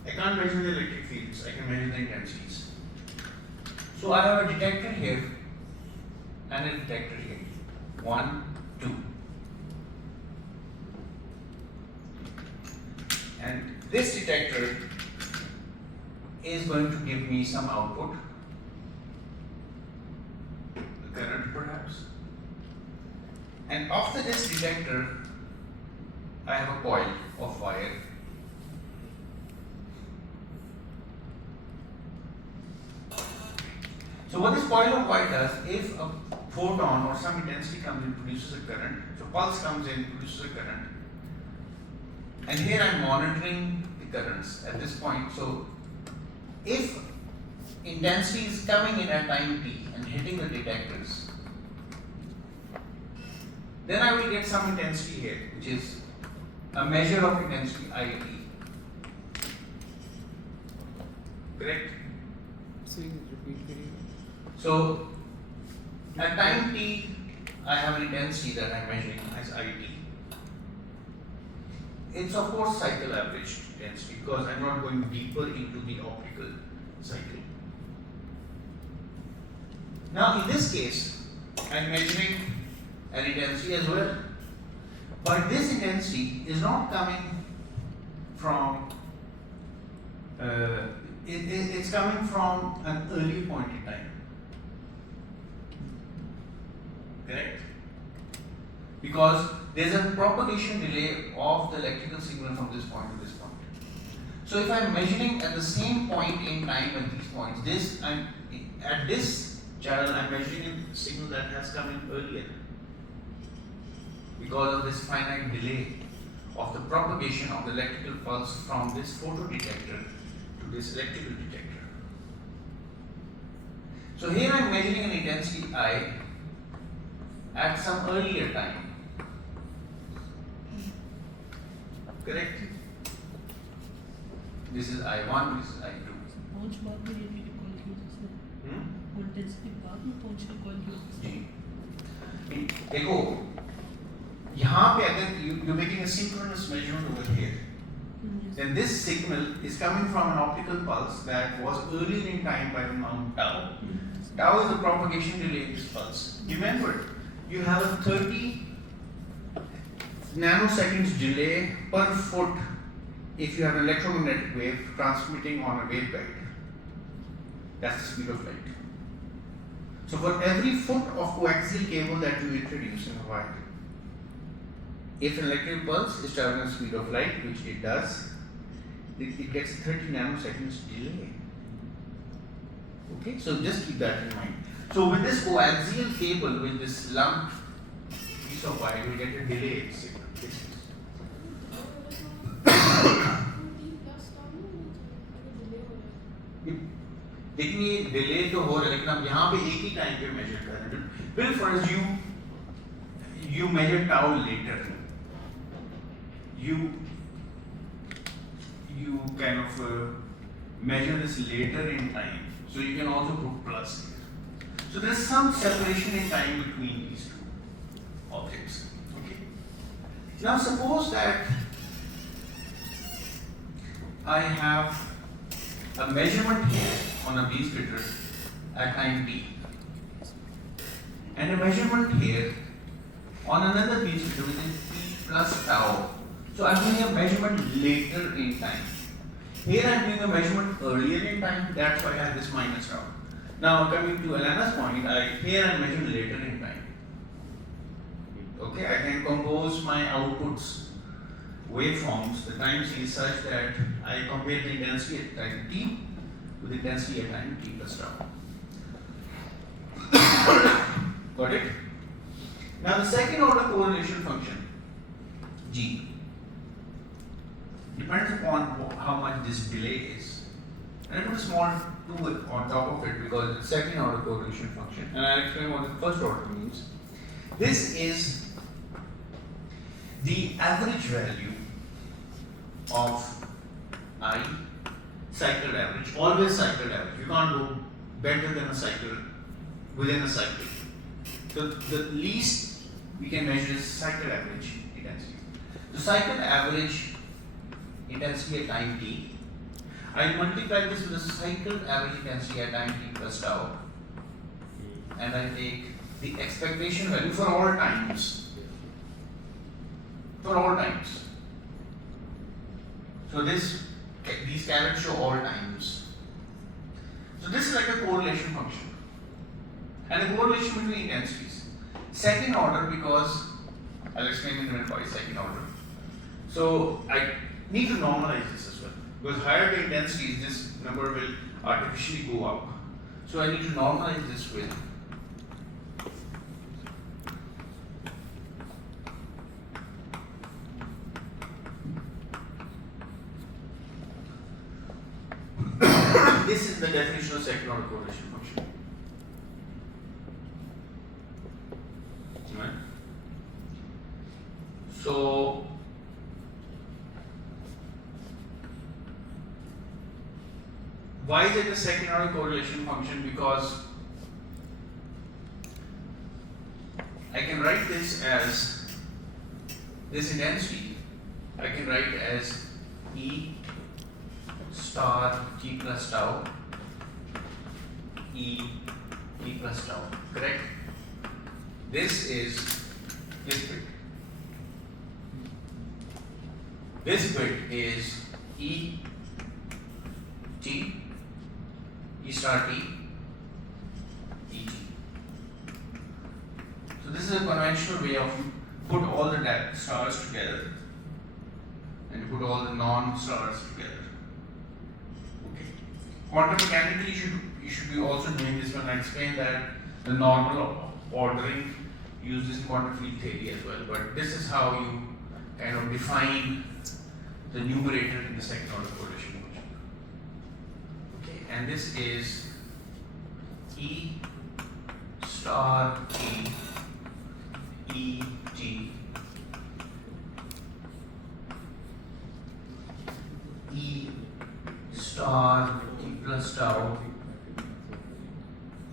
I can't measure the electric fields, I can measure the intensities. So I have a detector here and a detector here. 1, 2. And this detector is going to give me some output, the current perhaps. And after this detector, I have a coil of wire. So what this coil of wire does, if a photon or some intensity comes in, produces a current, so pulse comes in, produces a current, and here I am monitoring the currents at this point. So if intensity is coming in at time t and hitting the detectors, then I will get some intensity here, which is a measure of intensity IT. Correct? So you repeat करिए. So at time t, I have an intensity that I'm measuring as IT. It's of course cycle average intensity because I'm not going deeper into the optical cycle. Now in this case, I'm measuring an intensity as well. But this intensity is not coming from, it's coming from an early point in time. Correct? Because there's a propagation delay of the electrical signal from this point to this point. So if I'm measuring at the same point in time at these points, at this channel I'm measuring a signal that has come in earlier, because of this finite delay of the propagation of the electrical pulse from this photodetector to this electrical detector. So here I am measuring an intensity I at some earlier time. Correct? This is I1, this is I2. पहुंच बाद में ये भी call की वजह से voltage के बाद में पहुंच की कॉल की वजह से. जी. देखो, यहाँ पे अगर you're making a synchronous measurement over here, then this signal is coming from an optical pulse that was earlier in time by the amount tau. Tau is the propagation delay in this pulse. Remember, you have a 30 nanoseconds delay per foot if you have an electromagnetic wave transmitting on a waveguide. That's the speed of light. So for every foot of coaxial cable that you introduce in a wire, if an electric pulse is traveling at the speed of light, which it does, it gets 30 nanoseconds delay. Okay, so just keep that in mind. So with this coaxial cable, with this lumped piece of wire, you get a delay signal. लेकिन ये delay तो हो रहा है, लेकिन आप यहाँ पे एक ही टाइम पे मेजर कर रहे हैं. Well, first you measure tau later. You kind of measure this later in time, so you can also put plus here. So there is some separation in time between these two objects. Okay. Now suppose that I have a measurement here on a beamsplitter at time t, and a measurement here on another beamsplitter within t plus tau. So I'm doing a measurement later in time. Here I'm doing a measurement earlier in time, that's why I have this minus tau. Now coming to Elena's point, here I measure later in time. Okay, I can compose my outputs, waveforms, the time series such that I compare the intensity at time t with the intensity at time t plus tau. Got it? Now the second order correlation function, G, depends upon how much this delay is. And I put a small 2 on top of it because it's second order correlation function, and I'll explain what the first order means. This is the average value of I, cycled average, always cycled average. You can't go better than a cycle within a cycle. So the least we can measure is cycle average intensity. So cycle average intensity at time t, I multiply this with the cycle average intensity at time t plus tau, and I take the expectation value for all times. For all times. So these carrots show all times. So this is like a correlation function, and a correlation between intensities. Second order, because I'll explain in a minute why second order. So I need to normalize this as well, because higher the intensities, this number will artificially go up. So I need to normalize this with this is the definition of second order correlation function. Right? So why is it a second order correlation function? Because I can write this as this intensity, I can write as E star t plus tau, E t plus tau, correct? This is this bit. This bit is E t, E star t, E t. So this is a conventional way of put all the stars together and put all the non-stars together. Okay. Quantum mechanically you should be also doing this when I explain that the normal ordering uses quantum field theory as well. But this is how you kind of define the numerator in the second order correlation function. Okay, and this is E star t, E t, E star t plus tau,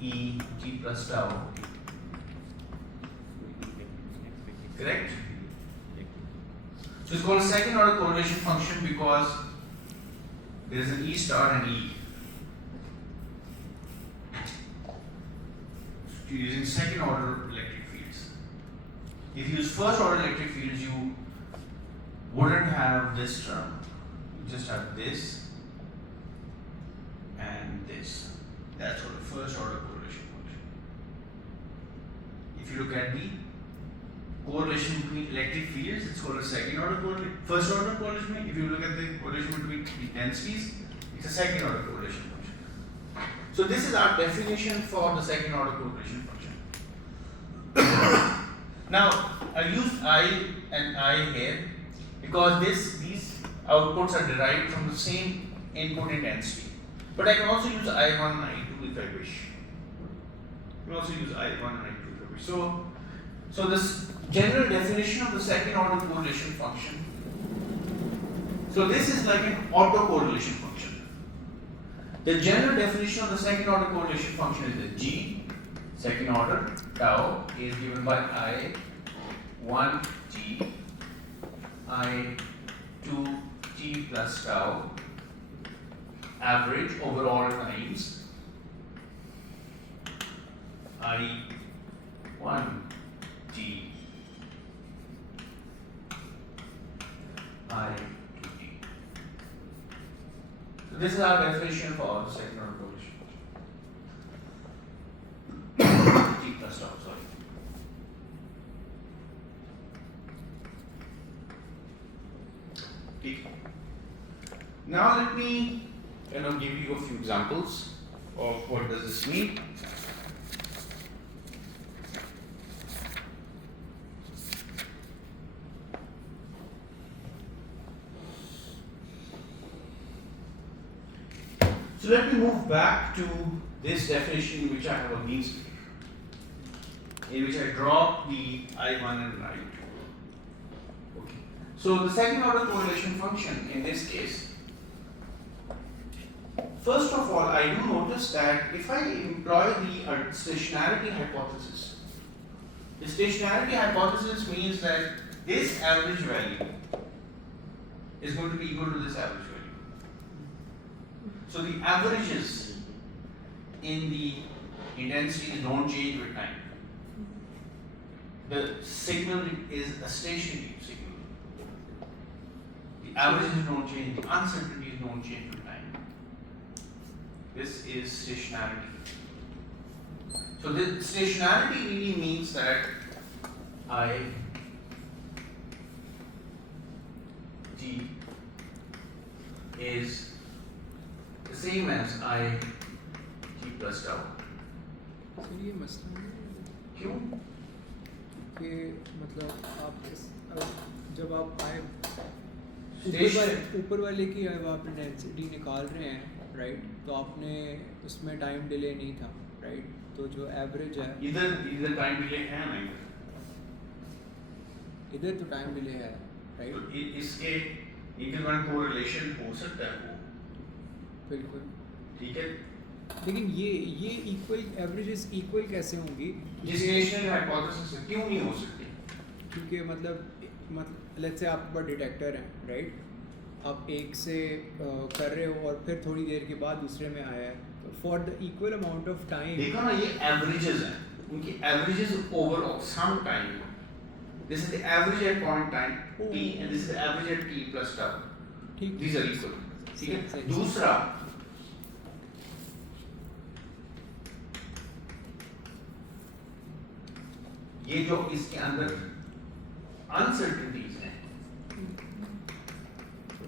E t plus tau. Correct? So it's called a second order correlation function because there is an E star and E. So you're using second order electric fields. If you use first order electric fields, you wouldn't have this term. You just have this and this. That's called a first order correlation function. If you look at the correlation between electric fields, it's called a second order correlation. First order correlation. If you look at the correlation between intensities, it's a second order correlation function. So this is our definition for the second order correlation function. Now I use I and I here because these outputs are derived from the same input intensity. But I can also use I1 and I2 if I wish. You can also use I1 and I2 if I wish. So this general definition of the second order correlation function. So this is like an autocorrelation function. The general definition of the second order correlation function is that G, second order, tau is given by I1 T, I2 T plus tau, average over all times, I1 T, I2 T. So this is our definition for the second order correlation. T plus tau, sorry. T. Now let me give you a few examples of what does this mean. So let me move back to this definition in which I have a beam splitter, in which I draw the I1 and I2. Okay. So the second order correlation function in this case, first of all, I do notice that if I employ the stationarity hypothesis, the stationarity hypothesis means that this average value is going to be equal to this average value. So the averages in the intensities don't change with time. The signal is a stationary signal. The averages don't change, the uncertainties don't change with time. This is stationarity. So the stationarity really means that I T is the same as I T plus tau. Sir ये मसला नहीं है क्यों? कि मतलब आप जब आप आए Station- ऊपर वाले की अब आप डेंसिटी निकाल रहे हैं राइट, तो आपने उसमें टाइम डिले नहीं था राइट, तो जो एवरेज है इधर टाइम डिले है नहीं, इधर तो टाइम डिले है तो राइट, इसके इक्विवेलेंट कोरिलेशन हो सकता है वो, बिल्कुल ठीक है। लेकिन ये इक्वल एवरेजेस इक्वल कैसे होंगी? ये स्टेशनरी हाइपोथेसिस से क्यों नहीं हो सकती? क्योंकि मतलब लेट्स से आपके पास डिटेक्टर है राइट, आप एक से कर रहे हो और फिर थोड़ी देर के बाद दूसरे में आया है, तो for the equal amount of time देखो ना, ये एवरेजेस हैं, उनकी averages over some time, this is the average at point time t and this is the average at t plus tau, ठीक, दीस आर इक्वल, ठीक है। सही। दूसरा, ये जो इसके अंदर अनसर्टेनिटीज हैं,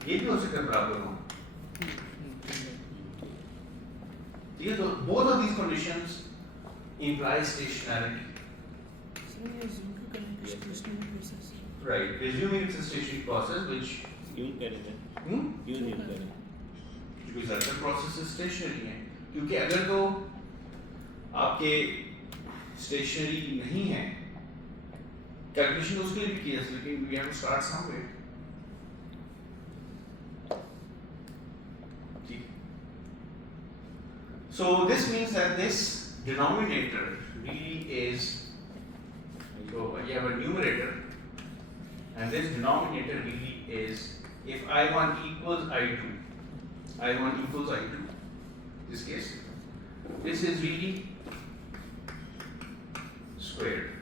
ये भी हो सकता है बराबर हो, ठीक है। तो both of these conditions imply stationarity, sir ये assume कि करेंगे stationary process है। right? Assuming it's a stationary process, which क्यों करेंगे? क्यों नहीं करें? because other processes stationary हैं, क्योंकि अगर तो आपके stationary नहीं है, कैलकुलेशन उसके लिए भी की जा सकती है, we have to start somewhere, ठीक। So this means that this denominator really is, so you have a numerator, and this denominator really is, if I1 equals I2, I1 equals I2, this case, this is really squared.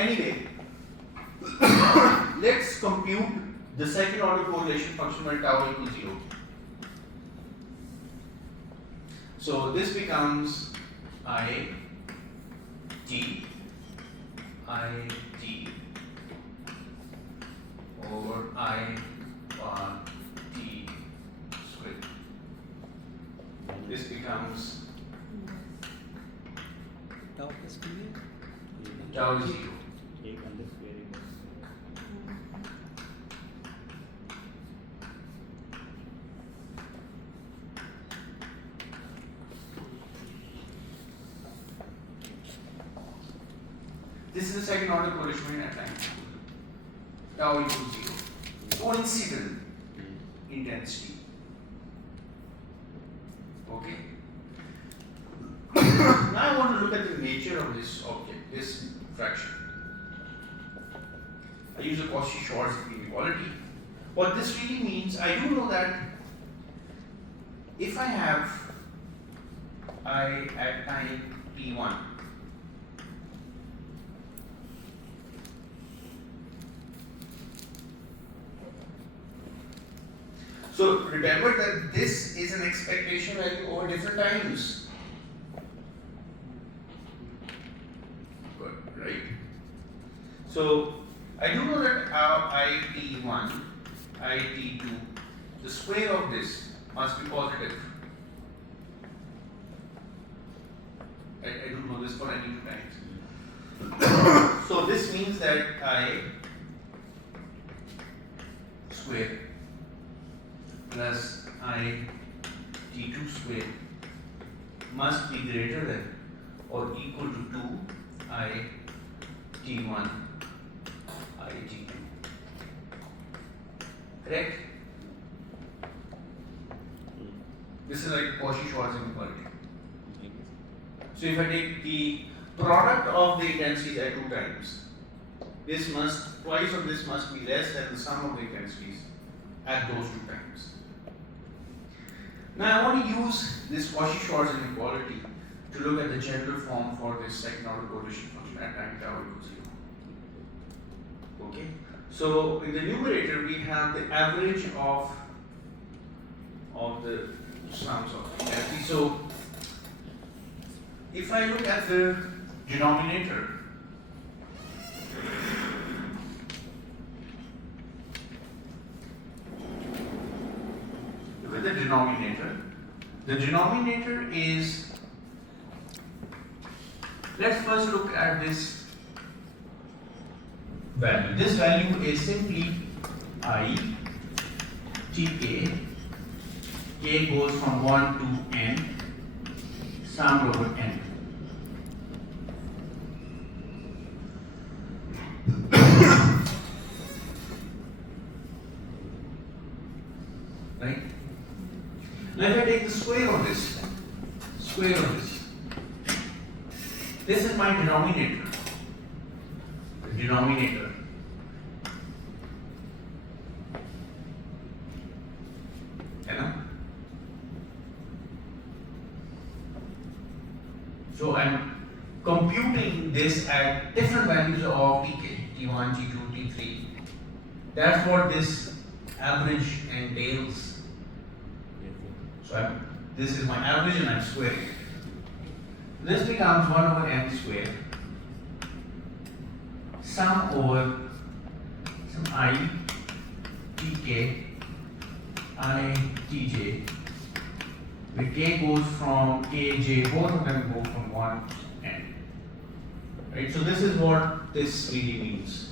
Anyway, let's compute the second order correlation function when tau equals 0. So this becomes I t over I bar t squared. This becomes tau plus t है, tau is 0. एक अंदर squaring This is the second order Boltzmann at time. Tau equals 0. Coincident intensity. Okay. Now I want to look at the nature of this object, this fraction. I use a Cauchy-Schwarz inequality. What this really means, I do know that if I have I at time t1, so remember that this is an expectation value over different times. Good, right? So I do know that IT1, IT2, the square of this must be positive. I do know this for any two times. So this means that I square plus I t2 square must be greater than or equal to 2 I t1 I t2. Correct? This is like Cauchy-Schwarz inequality. So if I take the product of the intensities at two times, this must, twice of this must be less than the sum of the intensities at those two times. Now I want to use this Cauchy-Schwarz inequality to look at the general form for this second order coefficient function at time tau equals 0. Okay? So in the numerator we have the average of the sums of the intensity. So if I look at the denominator, look at the denominator is, let's first look at this value. This value is simply I tk, k goes from 1 to n, summed over n. Right? Now if I take the square of this, this is my denominator. The denominator. You know? So I'm computing this at different values of tk, t1, t2, t3. That's what this average entails. So this is my average and I'm squaring it. This becomes 1 over n squared, sum over some I tk, I tj, where k goes from kj, both of them go from 1 to n. Right? So this is what this really means.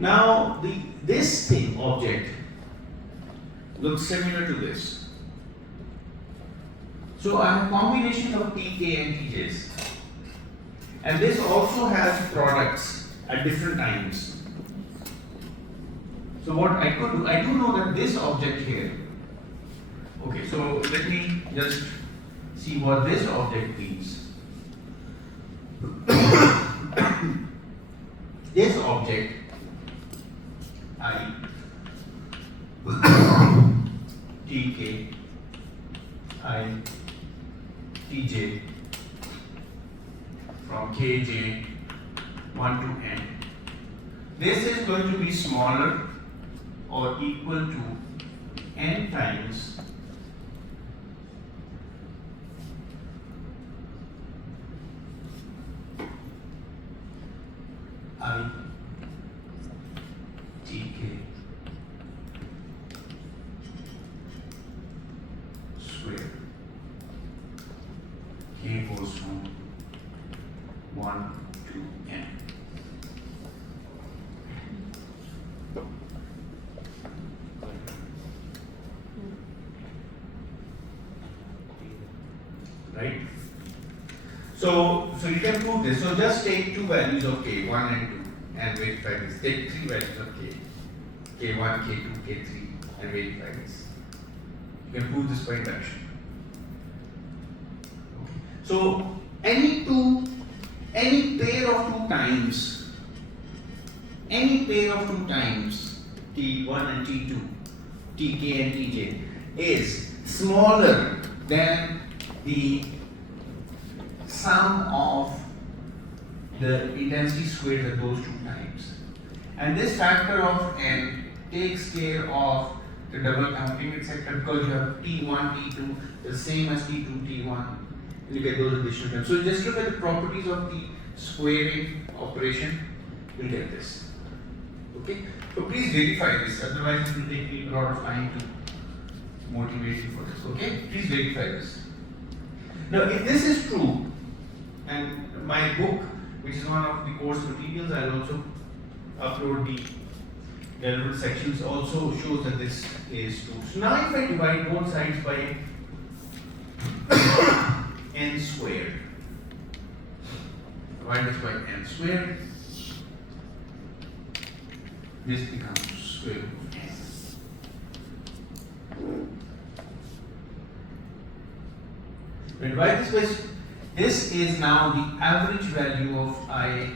Now this object looks similar to this. So I have combinations of tk and tj's, and this also has products at different times. So what I could do, I do know that this object here. Okay, so let me just see what this object means. This object I tk, I tj from kj 1 to n. This is going to be smaller or equal to n times I tk square. K goes from 1 to n. right? So you can prove this. So just take two values of k, 1 and 2, and verify this. Take three values of k, k1, k2, k3, and verify this. You can prove this by induction. Okay. So any pair of two times, t1 and t2, tk and tj, is smaller than the sum of the intensity squared of those two times. And this factor of n takes care of the double counting, etc. because you have t1, t2 the same as t2, t1. You get those additional terms. So just look at the properties of the squaring operation, you'll get this. Okay? So please verify this, otherwise it will take me a lot of time to motivate you for this. Okay? Please verify this. Now, if this is true, and my book, which is one of the course materials, I'll also upload the relevant sections, also shows that this is true. So now if I divide both sides by n squared, divide this by n squared, this becomes square root of n. When divide this by, this is now the average value of I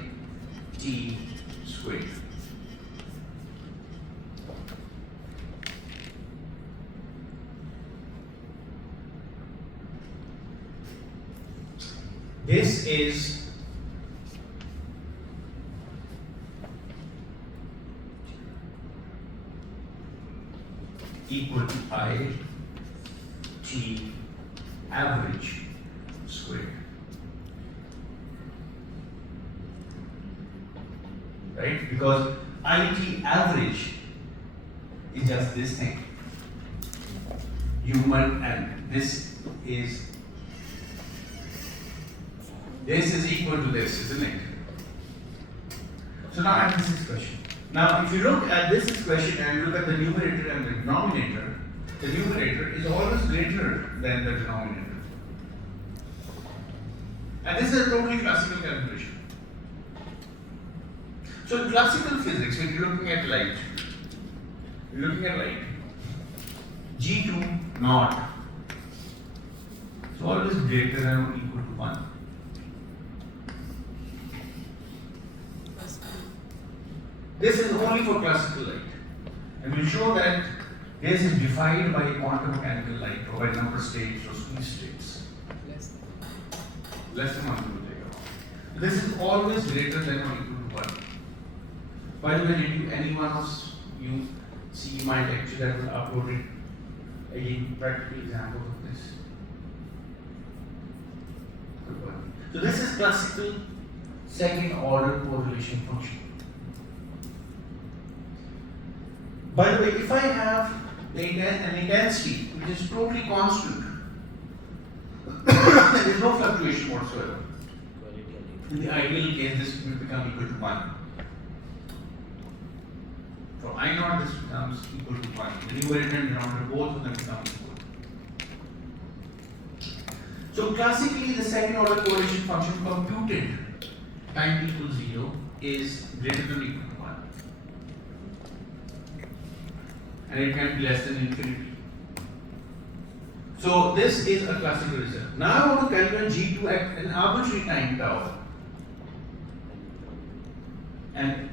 t squared. This is equal to I t average squared. Right? Because IT average is just this thing. Human, and this is equal to this, isn't it? So now I have this expression. Now if you look at this expression and you look at the numerator and the denominator is always greater than the denominator. And this is a totally classical calculation. So in classical physics, when you're looking at light, G2 naught is always greater than or equal to 1. This is only for classical light. And we'll show that this is defined by quantum mechanical light, or by number states or squeeze states. Less than 1 meter. This is always greater than or equal to 1. By the way, did any one of you see my lecture that was uploaded? Again, practical examples of this. Good one. So this is classical second order correlation function. By the way, if I have an intensity which is totally constant, there is no fluctuation whatsoever. In the ideal case, this will become equal to 1. For I naught, this becomes equal to 1. The numerator and denominator, both of them become equal. So classically, the second order correlation function computed time equals 0 is greater than or equal to 1. And it can be less than infinity. So this is a classical result. Now I want to calculate G2 at an arbitrary time tau. And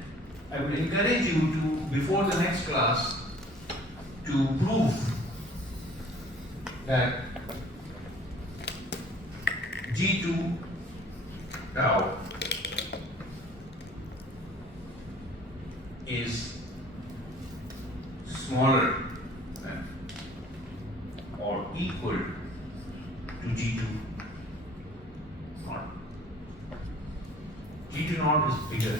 I would encourage you to, before the next class, to prove that G2 tau is smaller than or equal to G2 naught. G2 naught is bigger.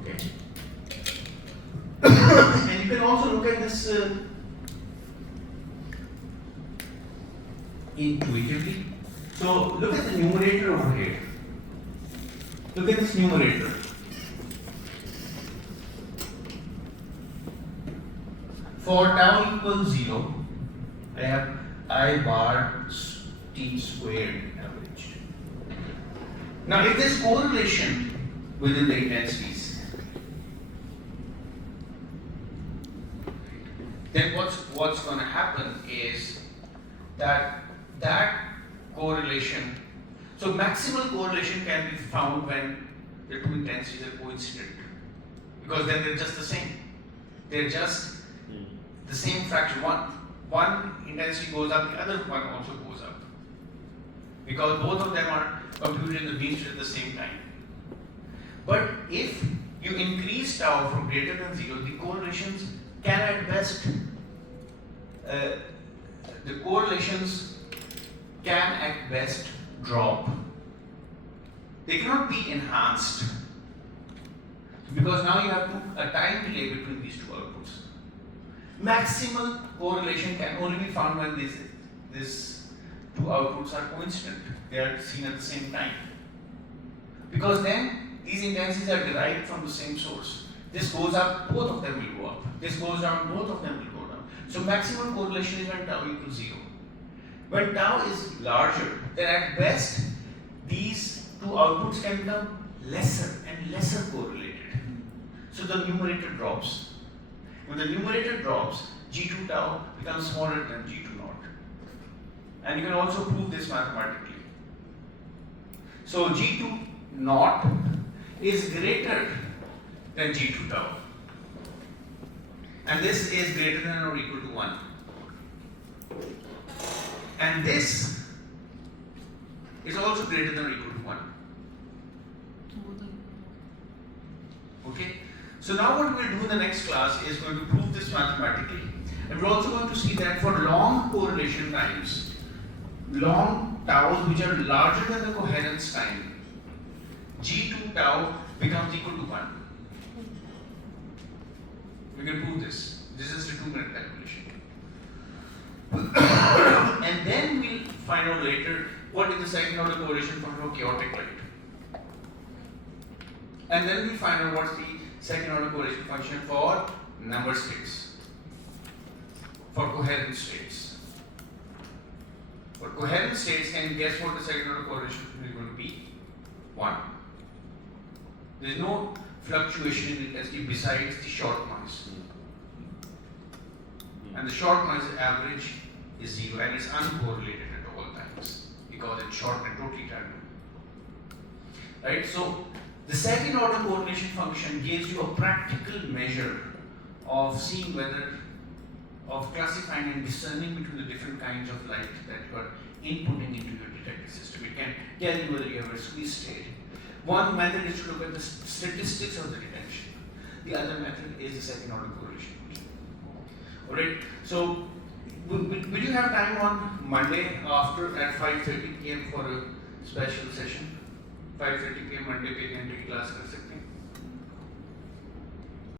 Okay. And you can also look at this intuitively. So look at the numerator over here. Look at this numerator. For tau equals 0, I have I bar t squared average. Now, if there's correlation within the intensities, then what's going to happen is that correlation. So maximal correlation can be found when the two intensities are coincident, because then they're just the same. They're just the same fraction. One intensity goes up, the other one also goes up, because both of them are computed in the beamsplitter at the same time. But if you increase tau from greater than 0, the correlations can at best drop. They cannot be enhanced, because now you have a time delay between these two outputs. Maximal correlation can only be found when these two outputs are coincident. They are seen at the same time. Because then these intensities are derived from the same source. This goes up, both of them will go up. This goes down, both of them will go down. So maximum correlation is when tau equals 0. When tau is larger, then at best these two outputs can become lesser and lesser correlated. So the numerator drops. When the numerator drops, G2 tau becomes smaller than G2 naught. And you can also prove this mathematically. So G2 naught is greater than G2 tau. And this is greater than or equal to 1. And this is also greater than or equal to 1. Okay? So now what we'll do in the next class is going to prove this mathematically. And we're also going to see that for long correlation times, long taus which are larger than the coherence time, G2 tau becomes equal to 1. We can prove this. This is a 2-minute calculation. And then we'll find out later what is the second order correlation function for chaotic light. And then we'll find out what's the second order correlation function for number states, for coherent states. For coherent states, can you guess what the second order correlation is going to be? 1. There is no fluctuation in intensity besides the short noise. And the short noise average is 0 and it's uncorrelated at all times because it's short and totally random. Right? So the second order correlation function gives you a practical measure of seeing whether, of classifying and discerning between the different kinds of light that you are inputting into your detector system. It can tell you whether you have a squeeze state. One method is to look at the statistics of the detection. The other method is the second order correlation. Alright, so will you have time on Monday after at 5:30 p.m. for a special session? 5:30 p.m. Monday पे घंटे की class कर सकते हैं?